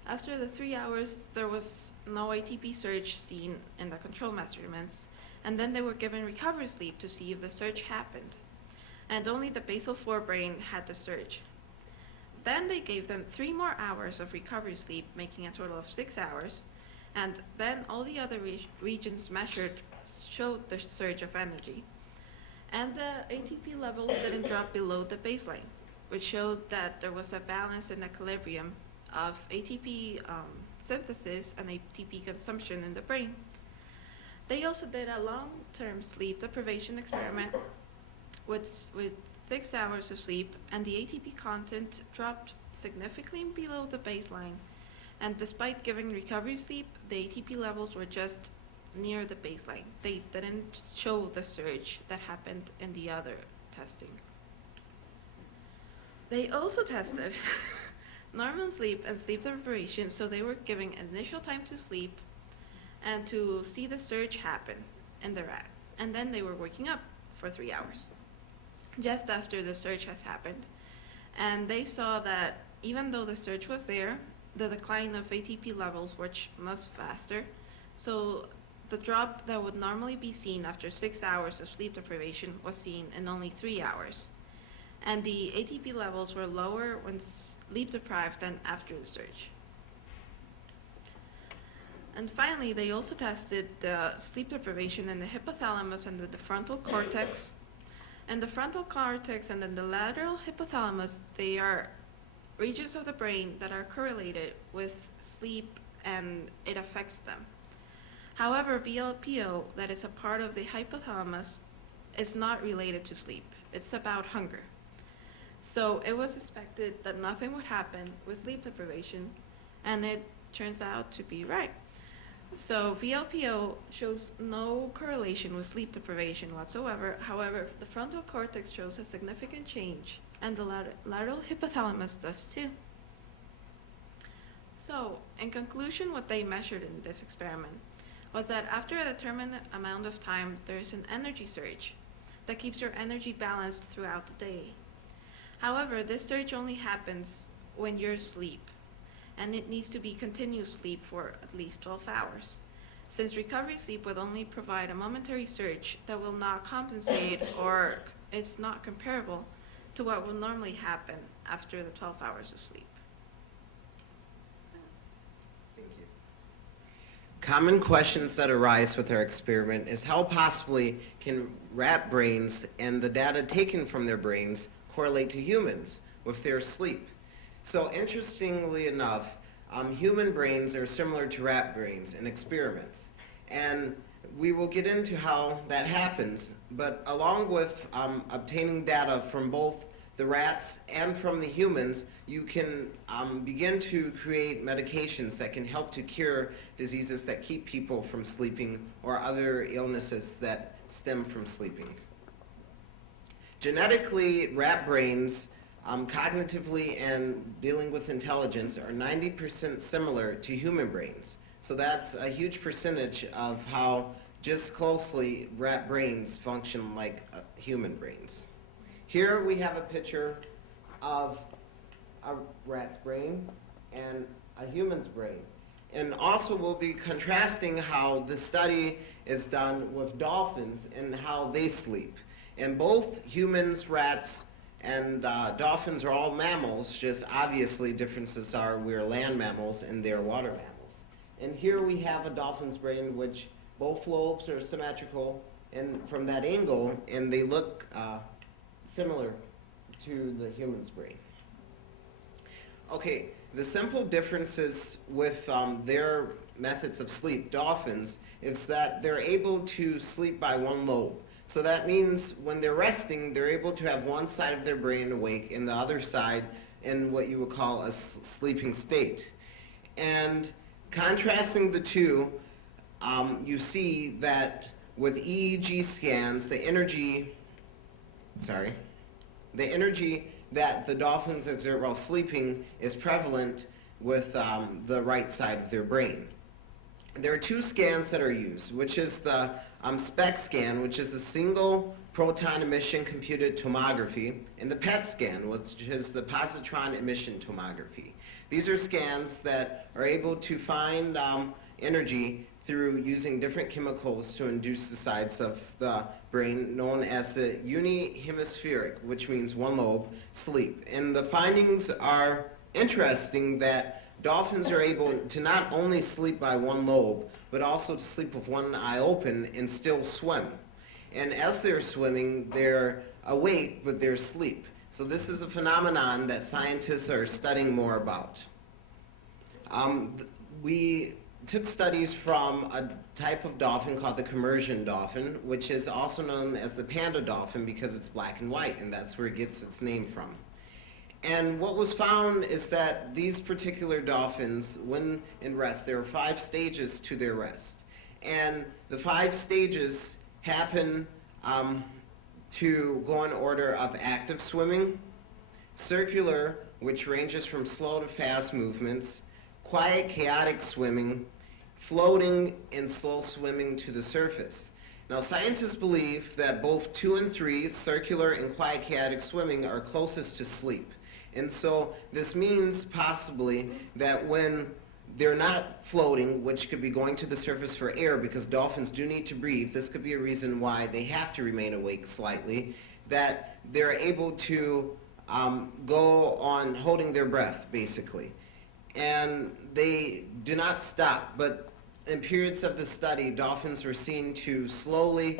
After the 3 hours, there was no ATP surge seen in the control measurements, and then they were given recovery sleep to see if the surge happened. And only the basal forebrain had the surge. Then they gave them 3 more hours of recovery sleep, making a total of 6 hours, and then all the other regions measured showed the surge of energy. And the ATP level didn't drop below the baseline, which showed that there was a balance and equilibrium of ATP synthesis and ATP consumption in the brain. They also did a long-term sleep deprivation experiment with 6 hours of sleep, and the ATP content dropped significantly below the baseline. And despite giving recovery sleep, the ATP levels were just near the baseline. They didn't show the surge that happened in the other testing. They also tested normal sleep and sleep deprivation, so they were giving initial time to sleep and to see the surge happen in the rat. And then they were waking up for 3 hours, just after the surge has happened. And they saw that even though the surge was there, the decline of ATP levels was much faster. So the drop that would normally be seen after 6 hours of sleep deprivation was seen in only 3 hours. And the ATP levels were lower when sleep deprived than after the surge. And finally, they also tested the sleep deprivation in the hypothalamus and the frontal cortex. And the frontal cortex and then the lateral hypothalamus, they are regions of the brain that are correlated with sleep and it affects them. However, VLPO, that is a part of the hypothalamus, is not related to sleep. It's about hunger. So it was expected that nothing would happen with sleep deprivation, and it turns out to be right. So VLPO shows no correlation with sleep deprivation whatsoever. However, the frontal cortex shows a significant change, and the lateral hypothalamus does too. So, in conclusion, what they measured in this experiment was that after a determined amount of time, there is an energy surge that keeps your energy balanced throughout the day. However, this surge only happens when you're asleep, and it needs to be continuous sleep for at least 12 hours, since recovery sleep would only provide a momentary surge that will not compensate, or it's not comparable to what would normally happen after the 12 hours of sleep. Common questions that arise with our experiment is how possibly can rat brains and the data taken from their brains correlate to humans with their sleep? So interestingly enough, human brains are similar to rat brains in experiments. And we will get into how that happens, but along with obtaining data from both the rats and from the humans, you can begin to create medications that can help to cure diseases that keep people from sleeping or other illnesses that stem from sleeping. Genetically, rat brains, cognitively and dealing with intelligence, are 90% similar to human brains. So that's a huge percentage of how just closely, rat brains function like human brains. Here we have a picture of a rat's brain and a human's brain. And also we'll be contrasting how the study is done with dolphins and how they sleep. And both humans, rats, and dolphins are all mammals, just obviously differences are we're land mammals and they're water mammals. And here we have a dolphin's brain, which both lobes are symmetrical and from that angle, and they look similar to the human's brain. Okay, the simple differences with their methods of sleep, dolphins, is that they're able to sleep by one lobe. So that means when they're resting, they're able to have one side of their brain awake and the other side in what you would call a sleeping state. And contrasting the two, you see that with EEG scans, the energy that the dolphins exert while sleeping is prevalent with the right side of their brain. There are two scans that are used, which is the SPECT scan, which is a single proton emission computed tomography, and the PET scan, which is the positron emission tomography. These are scans that are able to find energy through using different chemicals to induce the sides of the brain, known as the unihemispheric, which means one lobe, sleep. And the findings are interesting that dolphins are able to not only sleep by one lobe, but also to sleep with one eye open and still swim. And as they're swimming, they're awake, but they're asleep. So this is a phenomenon that scientists are studying more about. We took studies from a type of dolphin called the commercial dolphin, which is also known as the panda dolphin because it's black and white, and that's where it gets its name from. And what was found is that these particular dolphins, when in rest, there are 5 stages to their rest. And the 5 stages happen to go in order of active swimming, circular, which ranges from slow to fast movements, quiet, chaotic swimming, floating, and slow swimming to the surface. Now, scientists believe that both 2 and 3, circular and quiet, chaotic swimming, are closest to sleep. And so this means possibly that when they're not floating, which could be going to the surface for air because dolphins do need to breathe, this could be a reason why they have to remain awake slightly, that they're able to go on holding their breath, basically. And they do not stop, but in periods of the study, dolphins were seen to slowly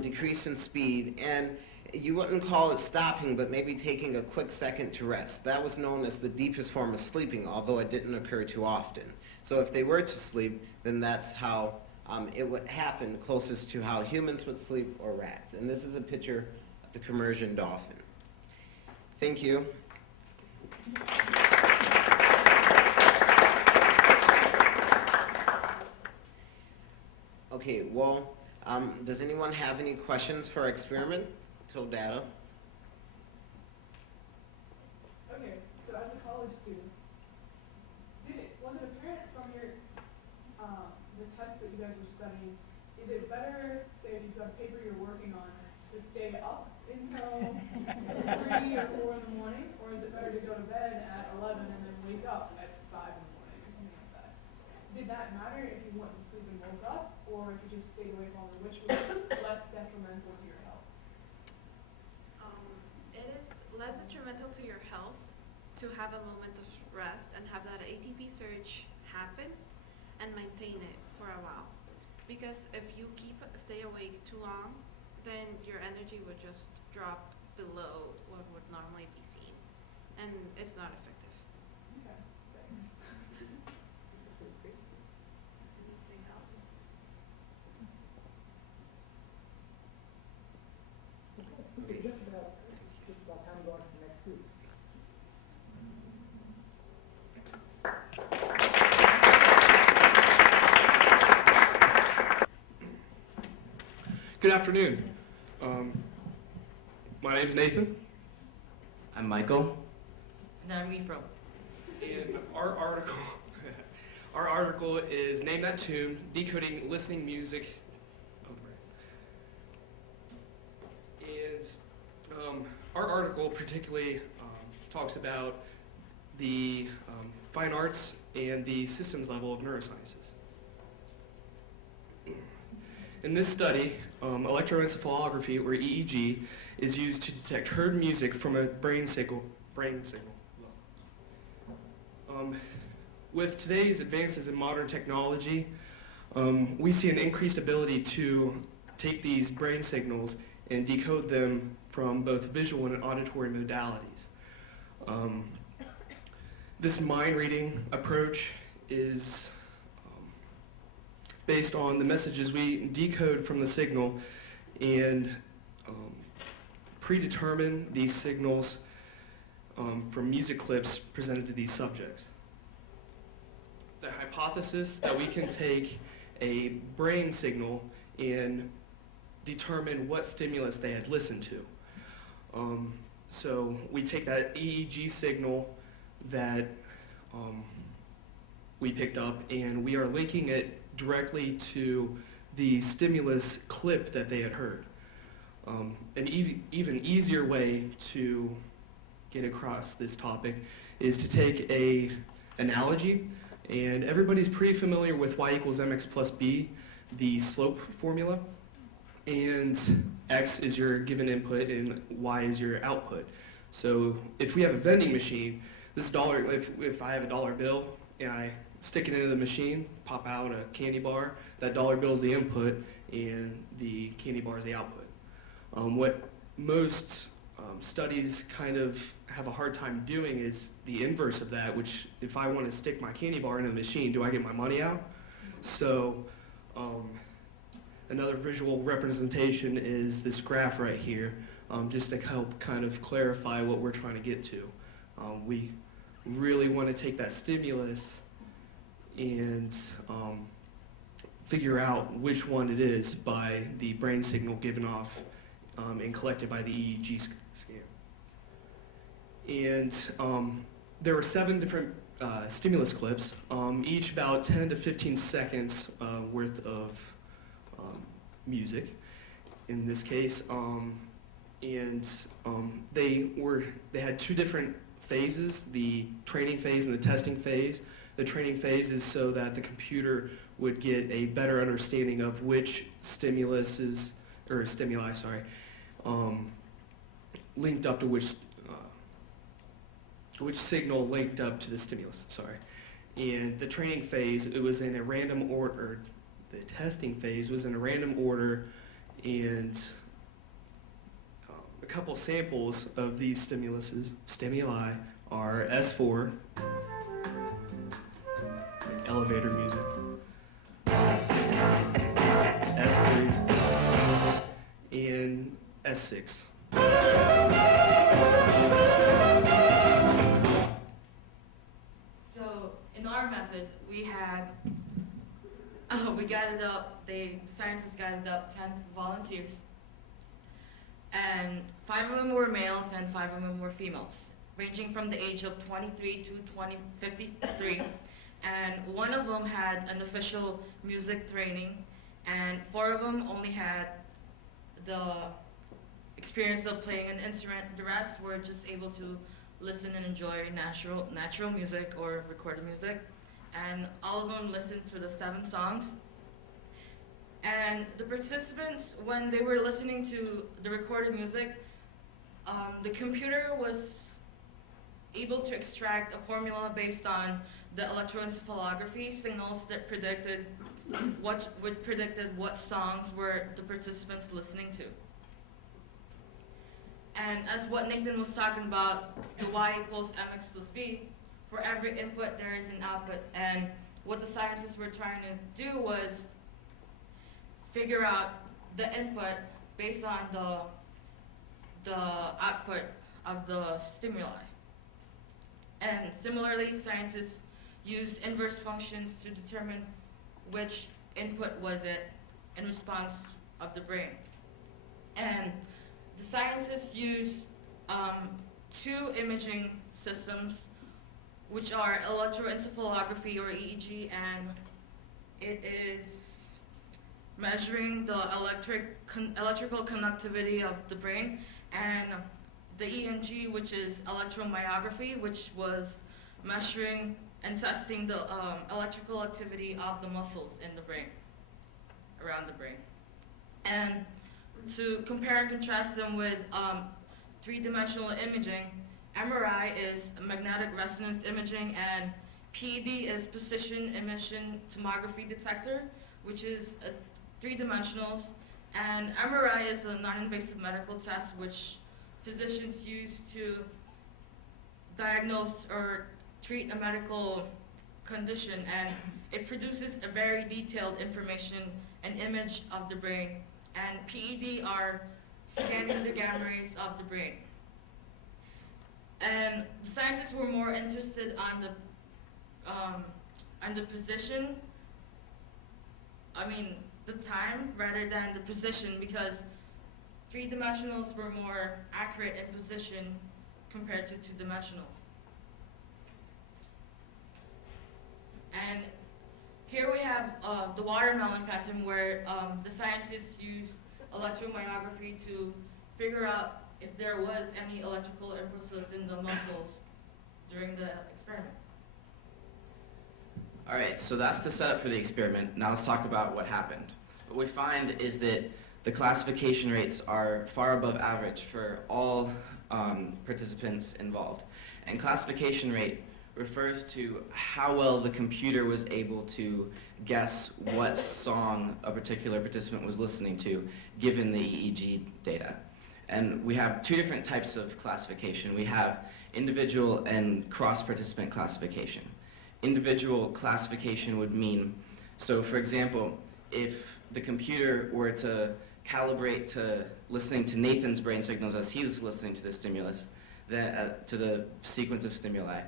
decrease in speed, and you wouldn't call it stopping, but maybe taking a quick second to rest. That was known as the deepest form of sleeping, although it didn't occur too often. So if they were to sleep, then that's how it would happen, closest to how humans would sleep or rats. And this is a picture of the commercial dolphin. Thank you. Okay, well, does anyone have any questions for our experiment? Data. Okay, so as a college student, was it apparent from your the test that you guys were studying, is it better, say if you've got a paper you're working on, to stay up until 3 or 4 in the morning, or is it better to go to bed at 11 and then wake up at 5 in the morning or something like that? Did that matter if you went to sleep and woke up, or if you just stayed awake longer, which was less detrimental to your health? It is less detrimental to your health to have a moment of rest and have that ATP surge happen and maintain it for a while. Because if you stay awake too long, then your energy would just drop below what would normally be seen, and it's not effective. Okay, thanks. Anything else? Okay, just about time to go on to the next group. Good afternoon. My name's Nathan. I'm Michael. And I'm Ephraim. And our article is Name That Tune, Decoding Listening Music Our article particularly talks about the fine arts and the systems level of neurosciences. In this study, electroencephalography, or EEG, is used to detect heard music from a brain signal. With today's advances in modern technology, we see an increased ability to take these brain signals and decode them from both visual and auditory modalities. This mind reading approach is based on the messages we decode from the signal and predetermine these signals from music clips presented to these subjects. The hypothesis that we can take a brain signal and determine what stimulus they had listened to. So we take that EEG signal that we picked up and we are linking it directly to the stimulus clip that they had heard. An even easier way to get across this topic is to take an analogy, and everybody's pretty familiar with y equals mx plus b, the slope formula, and x is your given input and y is your output. So if we have a vending machine, this dollar, if I have a dollar bill and I stick it into the machine, pop out a candy bar, that dollar bill is the input and the candy bar is the output. What most studies kind of have a hard time doing is the inverse of that, which if I want to stick my candy bar into the machine, do I get my money out? So another visual representation is this graph right here, just to help kind of clarify what we're trying to get to. We really want to take that stimulus and figure out which one it is by the brain signal given off and collected by the EEG scan. And there were 7 different stimulus clips, each about 10 to 15 seconds worth of music in this case. And they had 2 different phases, the training phase and the testing phase. The training phase is so that the computer would get a better understanding of which stimuli, linked up to which signal linked up to the stimulus, And the training phase, it was in a random order, the testing phase was in a random order, and a couple samples of these stimuli are S4, like elevator music, S3, and S6. So in our method, we had, we gathered up, the scientists gathered up 10 volunteers, and 5 of them were males and 5 of them were females, ranging from the age of 23 to 53, and 1 of them had an official music training, and 4 of them only had the experience of playing an instrument. The rest were just able to listen and enjoy natural music or recorded music, and all of them listened to the 7 songs. And the participants, when they were listening to the recorded music, the computer was able to extract a formula based on the electroencephalography signals that predicted what songs were the participants listening to. And as what Nathan was talking about, the y equals mx plus b, for every input there is an output. And what the scientists were trying to do was figure out the input based on the output of the stimuli. And similarly, scientists used inverse functions to determine which input was it in response of the brain. And the scientists used 2 imaging systems, which are electroencephalography or EEG, and it is measuring the electrical conductivity of the brain, and the EMG, which is electromyography, which was measuring and testing the electrical activity of the muscles in the brain, around the brain. And to compare and contrast them with three-dimensional imaging, MRI is magnetic resonance imaging, and PED is precision emission tomography detector, which is three-dimensional. And MRI is a non-invasive medical test which physicians use to diagnose or treat a medical condition, and it produces a very detailed information and image of the brain. And PED are scanning the gamma rays of the brain. And the scientists were more interested on the position, the time, rather than the position, because three-dimensionals were more accurate in position compared to two-dimensionals. And here we have the watermelon phantom, where the scientists used electromyography to figure out if there was any electrical impulses in the muscles during the experiment. All right, so that's the setup for the experiment. Now let's talk about what happened. What we find is that the classification rates are far above average for all participants involved. And classification rate refers to how well the computer was able to guess what song a particular participant was listening to given the EEG data. And we have two different types of classification. We have individual and cross-participant classification. Individual classification would mean, so for example, if the computer were to calibrate to listening to Nathan's brain signals as he's listening to the stimulus, then, to the sequence of stimuli,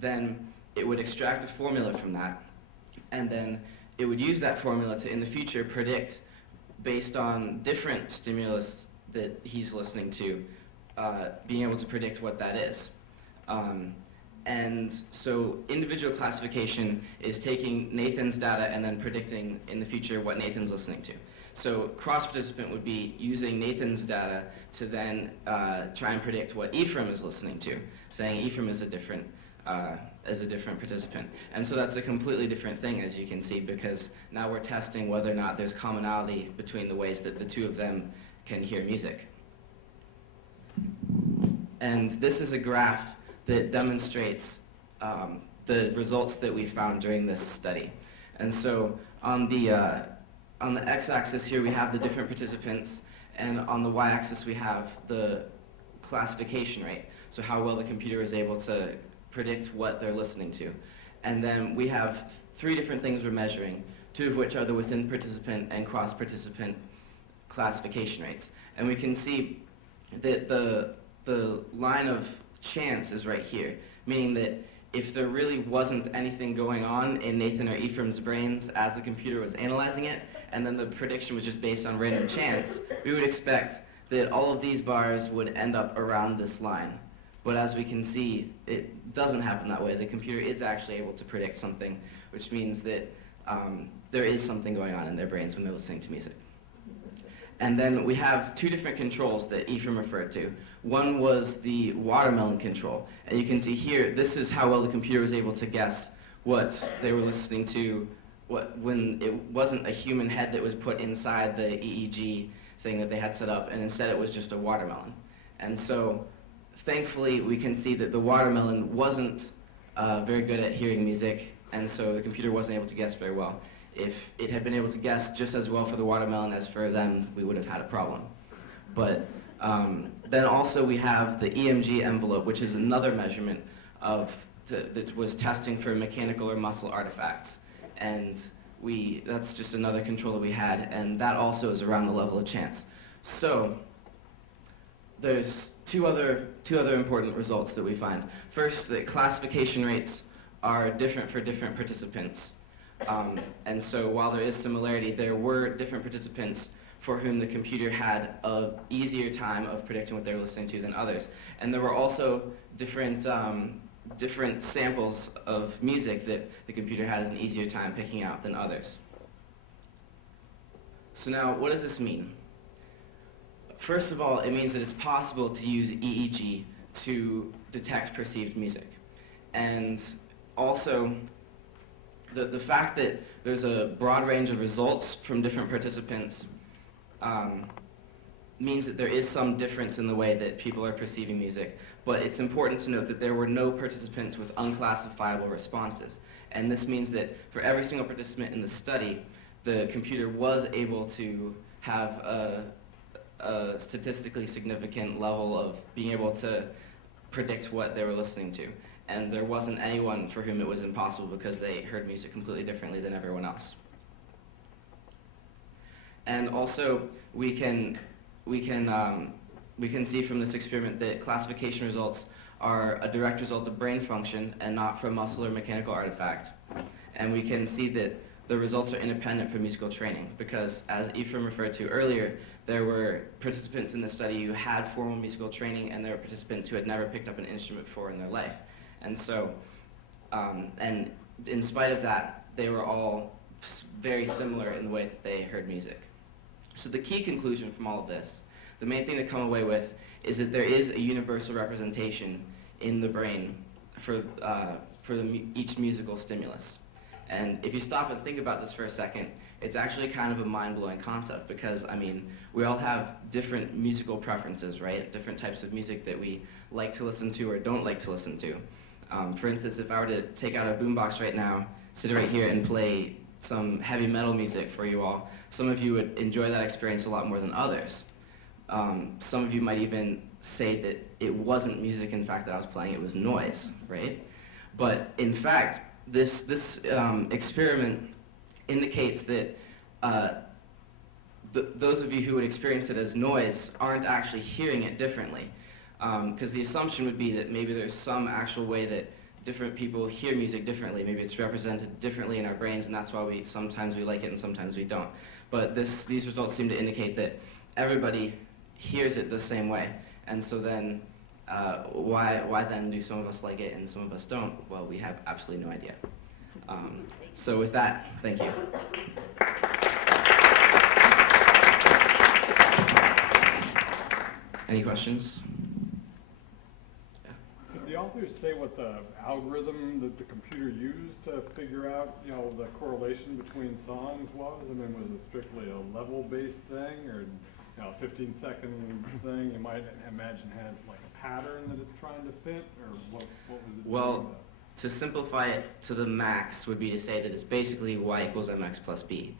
then it would extract a formula from that, and then it would use that formula to, in the future, predict, based on different stimulus that he's listening to, being able to predict what that is. And so individual classification is taking Nathan's data and then predicting in the future what Nathan's listening to. So cross-participant would be using Nathan's data to then try and predict what Ephraim is listening to, saying Ephraim is a different participant. And so that's a completely different thing, as you can see, because now we're testing whether or not there's commonality between the ways that the two of them can hear music. And this is a graph that demonstrates the results that we found during this study. And so on the x-axis here we have the different participants, and on the y-axis we have the classification rate, so how well the computer is able to predict what they're listening to. And then we have three different things we're measuring, two of which are the within participant and cross-participant classification rates. And we can see that the line of chance is right here, meaning that if there really wasn't anything going on in Nathan or Ephraim's brains as the computer was analyzing it, and then the prediction was just based on random chance, we would expect that all of these bars would end up around this line. But as we can see, it doesn't happen that way. The computer is actually able to predict something, which means that there is something going on in their brains when they're listening to music. And then we have two different controls that Ephraim referred to. One was the watermelon control. And you can see here, this is how well the computer was able to guess what they were listening to when it wasn't a human head that was put inside the EEG thing that they had set up, and instead it was just a watermelon. And so, thankfully, we can see that the watermelon wasn't very good at hearing music, and so the computer wasn't able to guess very well. If it had been able to guess just as well for the watermelon as for them, we would have had a problem. But then also we have the EMG envelope, which is another measurement that was testing for mechanical or muscle artifacts. And that's just another control that we had, and that also is around the level of chance. So there's two other important results that we find. First, that classification rates are different for different participants. And so while there is similarity, there were different participants for whom the computer had an easier time of predicting what they were listening to than others. And there were also different samples of music that the computer has an easier time picking out than others. So now, what does this mean? first of all, it means that it's possible to use EEG to detect perceived music. And also, the fact that there's a broad range of results from different participants means that there is some difference in the way that people are perceiving music. But it's important to note that there were no participants with unclassifiable responses. And this means that for every single participant in the study, the computer was able to have a statistically significant level of being able to predict what they were listening to. And there wasn't anyone for whom it was impossible because they heard music completely differently than everyone else. And also, we can see from this experiment that classification results are a direct result of brain function and not from muscle or mechanical artifact. And we can see that the results are independent from musical training because, as Ephraim referred to earlier, there were participants in the study who had formal musical training and there were participants who had never picked up an instrument before in their life. And so, and in spite of that, they were all very similar in the way that they heard music. So the key conclusion from all of this, the main thing to come away with, is that there is a universal representation in the brain for each musical stimulus. And if you stop and think about this for a second, it's actually kind of a mind-blowing concept because, I mean, we all have different musical preferences, right? Different types of music that we like to listen to or don't like to listen to. For instance, if I were to take out a boombox right now, sit right here and play some heavy metal music for you all, some of you would enjoy that experience a lot more than others. Some of you might even say that it wasn't music, in fact, that I was playing, it was noise, right? But in fact, this experiment indicates that those of you who would experience it as noise aren't actually hearing it differently. Because the assumption would be that maybe there's some actual way that different people hear music differently. Maybe it's represented differently in our brains, and that's why sometimes we like it and sometimes we don't. But these results seem to indicate that everybody hears it the same way. And so then, why then do some of us like it and some of us don't? Well, we have absolutely no idea. So with that, thank you. Any questions? Did the authors say what the algorithm that the computer used to figure out, you know, the correlation between songs was? I mean, was it strictly a level-based thing, or, you know, a 15-second thing you might imagine has like a pattern that it's trying to fit, or what was it? Well, to simplify it to the max would be to say that it's basically y equals mx plus b.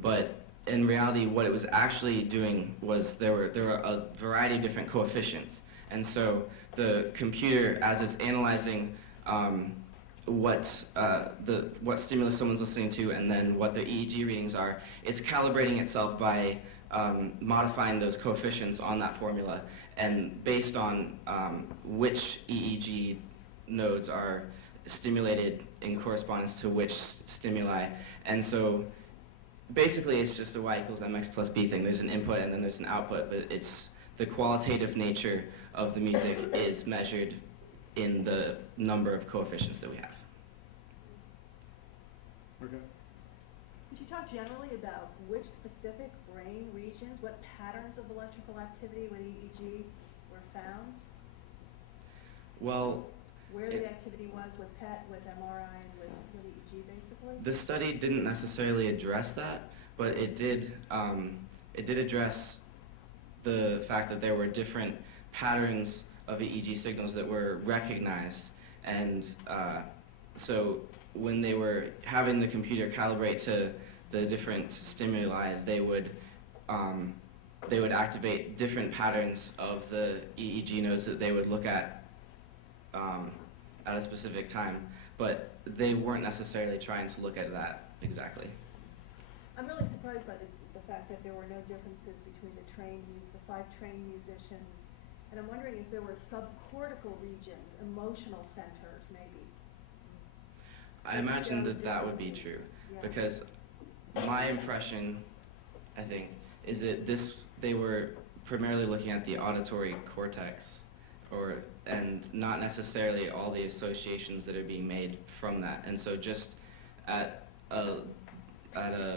But in reality, what it was actually doing was there were a variety of different coefficients. And so the computer, as it's analyzing what stimulus someone's listening to and then what their EEG readings are, it's calibrating itself by modifying those coefficients on that formula. And based on which EEG nodes are stimulated in correspondence to which stimuli. And so basically it's just a y equals mx plus b thing. There's an input and then there's an output, but it's the qualitative nature of the music is measured in the number of coefficients that we have. Okay. Could you talk generally about which specific brain regions, what patterns of electrical activity with EEG were found? Well, where the activity was with PET, with MRI, and with EEG, basically? The study didn't necessarily address that, but it did address the fact that there were different patterns of EEG signals that were recognized, and so when they were having the computer calibrate to the different stimuli, they would activate different patterns of the EEG nodes that they would look at a specific time, but they weren't necessarily trying to look at that exactly. I'm really surprised by the fact that there were no differences between the 5 trained musicians, and I'm wondering if there were subcortical regions, emotional centers, maybe. I imagine that would be true, because my impression, I think, is that they were primarily looking at the auditory cortex, and not necessarily all the associations that are being made from that. And so just at a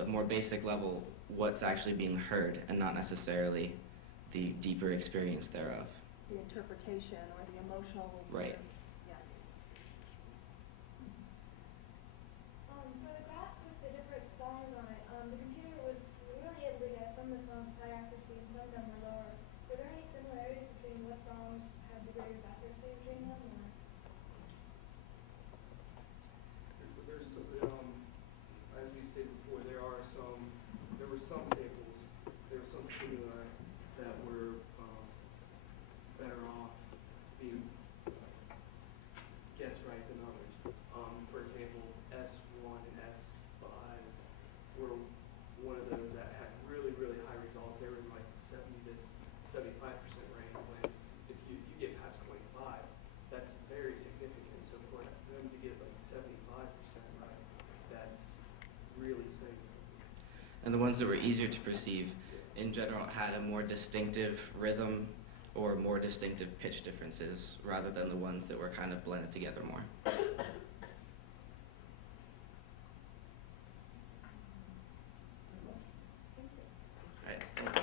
more basic level, what's actually being heard, and not necessarily the deeper experience thereof. The interpretation or the emotional. Right. Yeah. For the graph with the different songs on it, the computer was really able to guess some of the songs with high accuracy and some of them were lower. Were there any similarities between what songs had the greatest accuracy between them? Or? There's, as we stated before, there were some samples, there were some stimuli that were better off being guessed right than others. For example, S1 and S5s were one of those that had really, really high results. They were in like 70 to 75% range. When if you get past 25, that's very significant. So for them to get like 75% right, that's really saying something. And the ones that were easier to perceive, in general, had a more distinctive rhythm or more distinctive pitch differences, rather than the ones that were kind of blended together more. Right, thanks.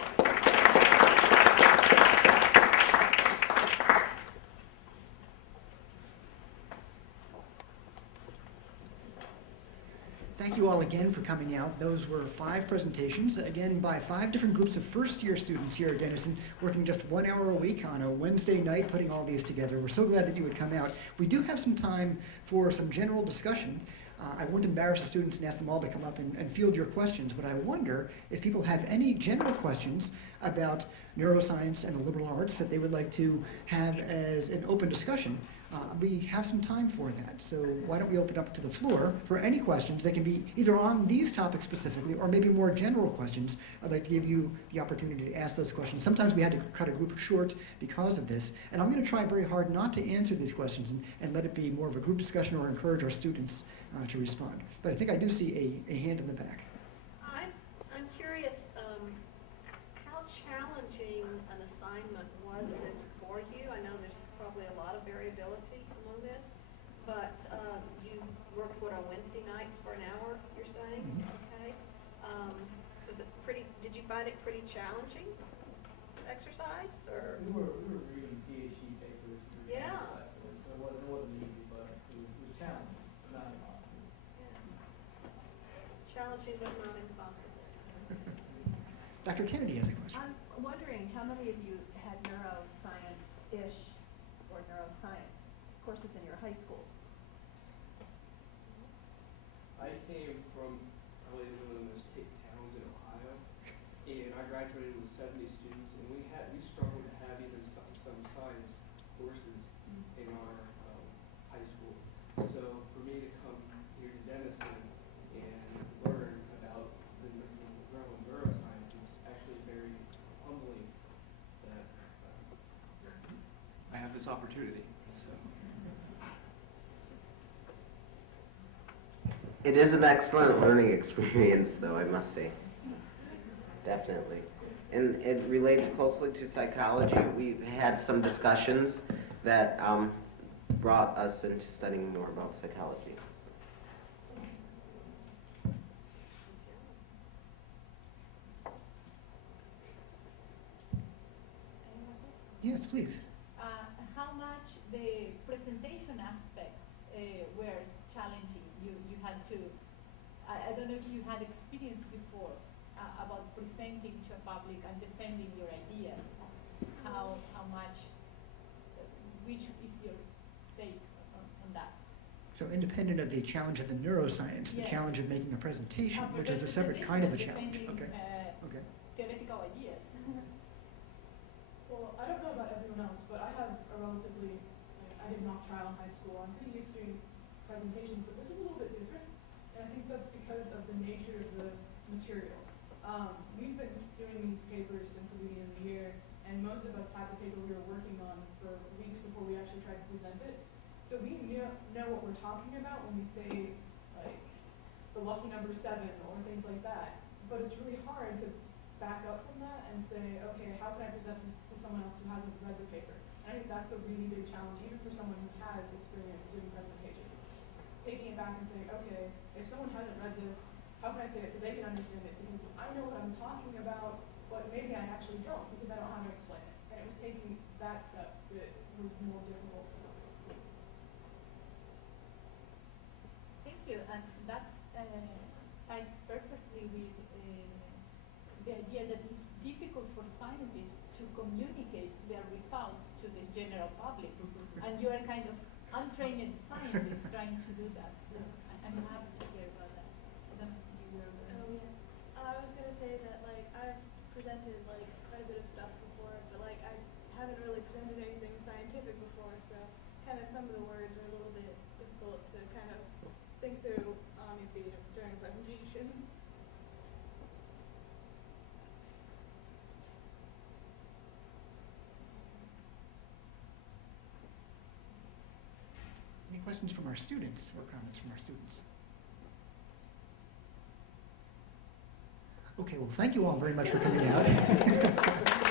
Thank you all again for coming out. Those were 5 presentations, again by 5 different groups of first-year students here at Denison, working just 1 hour a week on a Wednesday night, putting all these together. We're so glad that you would come out. We do have some time for some general discussion. I won't embarrass the students and ask them all to come up and field your questions, but I wonder if people have any general questions about neuroscience and the liberal arts that they would like to have as an open discussion. We have some time for that, so why don't we open up to the floor for any questions that can be either on these topics specifically or maybe more general questions. I'd like to give you the opportunity to ask those questions. Sometimes we had to cut a group short because of this, and I'm going to try very hard not to answer these questions and let it be more of a group discussion or encourage our students to respond. But I think I do see a hand in the back. I'm curious, how challenging an assignment was this for you? I know there's probably a lot of variability among this, but you worked, what, on Wednesday nights for an hour, you're saying? Okay. Was it pretty, did you find it pretty challenging exercise, or? We were reading PhD papers. Yeah. So it wasn't easy, but it was challenging, not impossible. Yeah. Challenging, but not impossible. Dr. Kennedy has a question. I'm wondering how many of you had neuroscience-ish or neuroscience courses in your high schools? I came from probably one of the most hick towns in Ohio, and I graduated with 70 students, and we struggled to have even some science courses in our high school. So for me to come here to Denison and learn about the realm of neuroscience, it's actually very humbling that I have this opportunity. So. It is an excellent learning experience, though, I must say. Definitely. And it relates closely to psychology. We've had some discussions that brought us into studying more about psychology. Yes, please. How much the presentation aspects were challenging? You had to, I don't know if you had experience before about presenting to a public and defending your ideas. How much, which is your take on that? So independent of the challenge of the neuroscience, the Yes. challenge of making a presentation, But which is a the separate kind of a presentation, challenge. defending, Okay. Okay. Theoretical ideas. Well, I don't know about everyone else, but I have a relatively, I did mock trial in high school. I'm pretty used to doing presentations, but this is a little bit different. And I think that's because of the nature of the material. We've been doing these papers since the beginning of the year, and most of us had the paper we were working on for weeks before we actually tried to present it. So we know what we're talking about when we say, like, the lucky number 7 or things like that. But it's really hard to back up from that and say, okay, how can I present this to someone else who hasn't read the paper? And I think that's the really big challenge, even for someone who has experience doing presentations. Taking it back and saying, okay, if someone hasn't read this, how can I say it so they can understand it? Because I know what I'm talking about, but maybe I actually don't because I don't have an experience that step it was more difficult for others. Thank you, and that ties perfectly with the idea that it's difficult for scientists to communicate their results to the general public, and you are kind of untrained scientists trying to do that. So I'm happy to hear about that. I don't know if you were going to. Oh yeah. I was gonna say that like I've presented like quite a bit of stuff before, but like I haven't really presented anything scientific before, so kind of some of the words are a little bit difficult to kind of think through on your feet during a presentation. Any questions from our students or comments from our students? Okay, well, thank you all very much for coming out.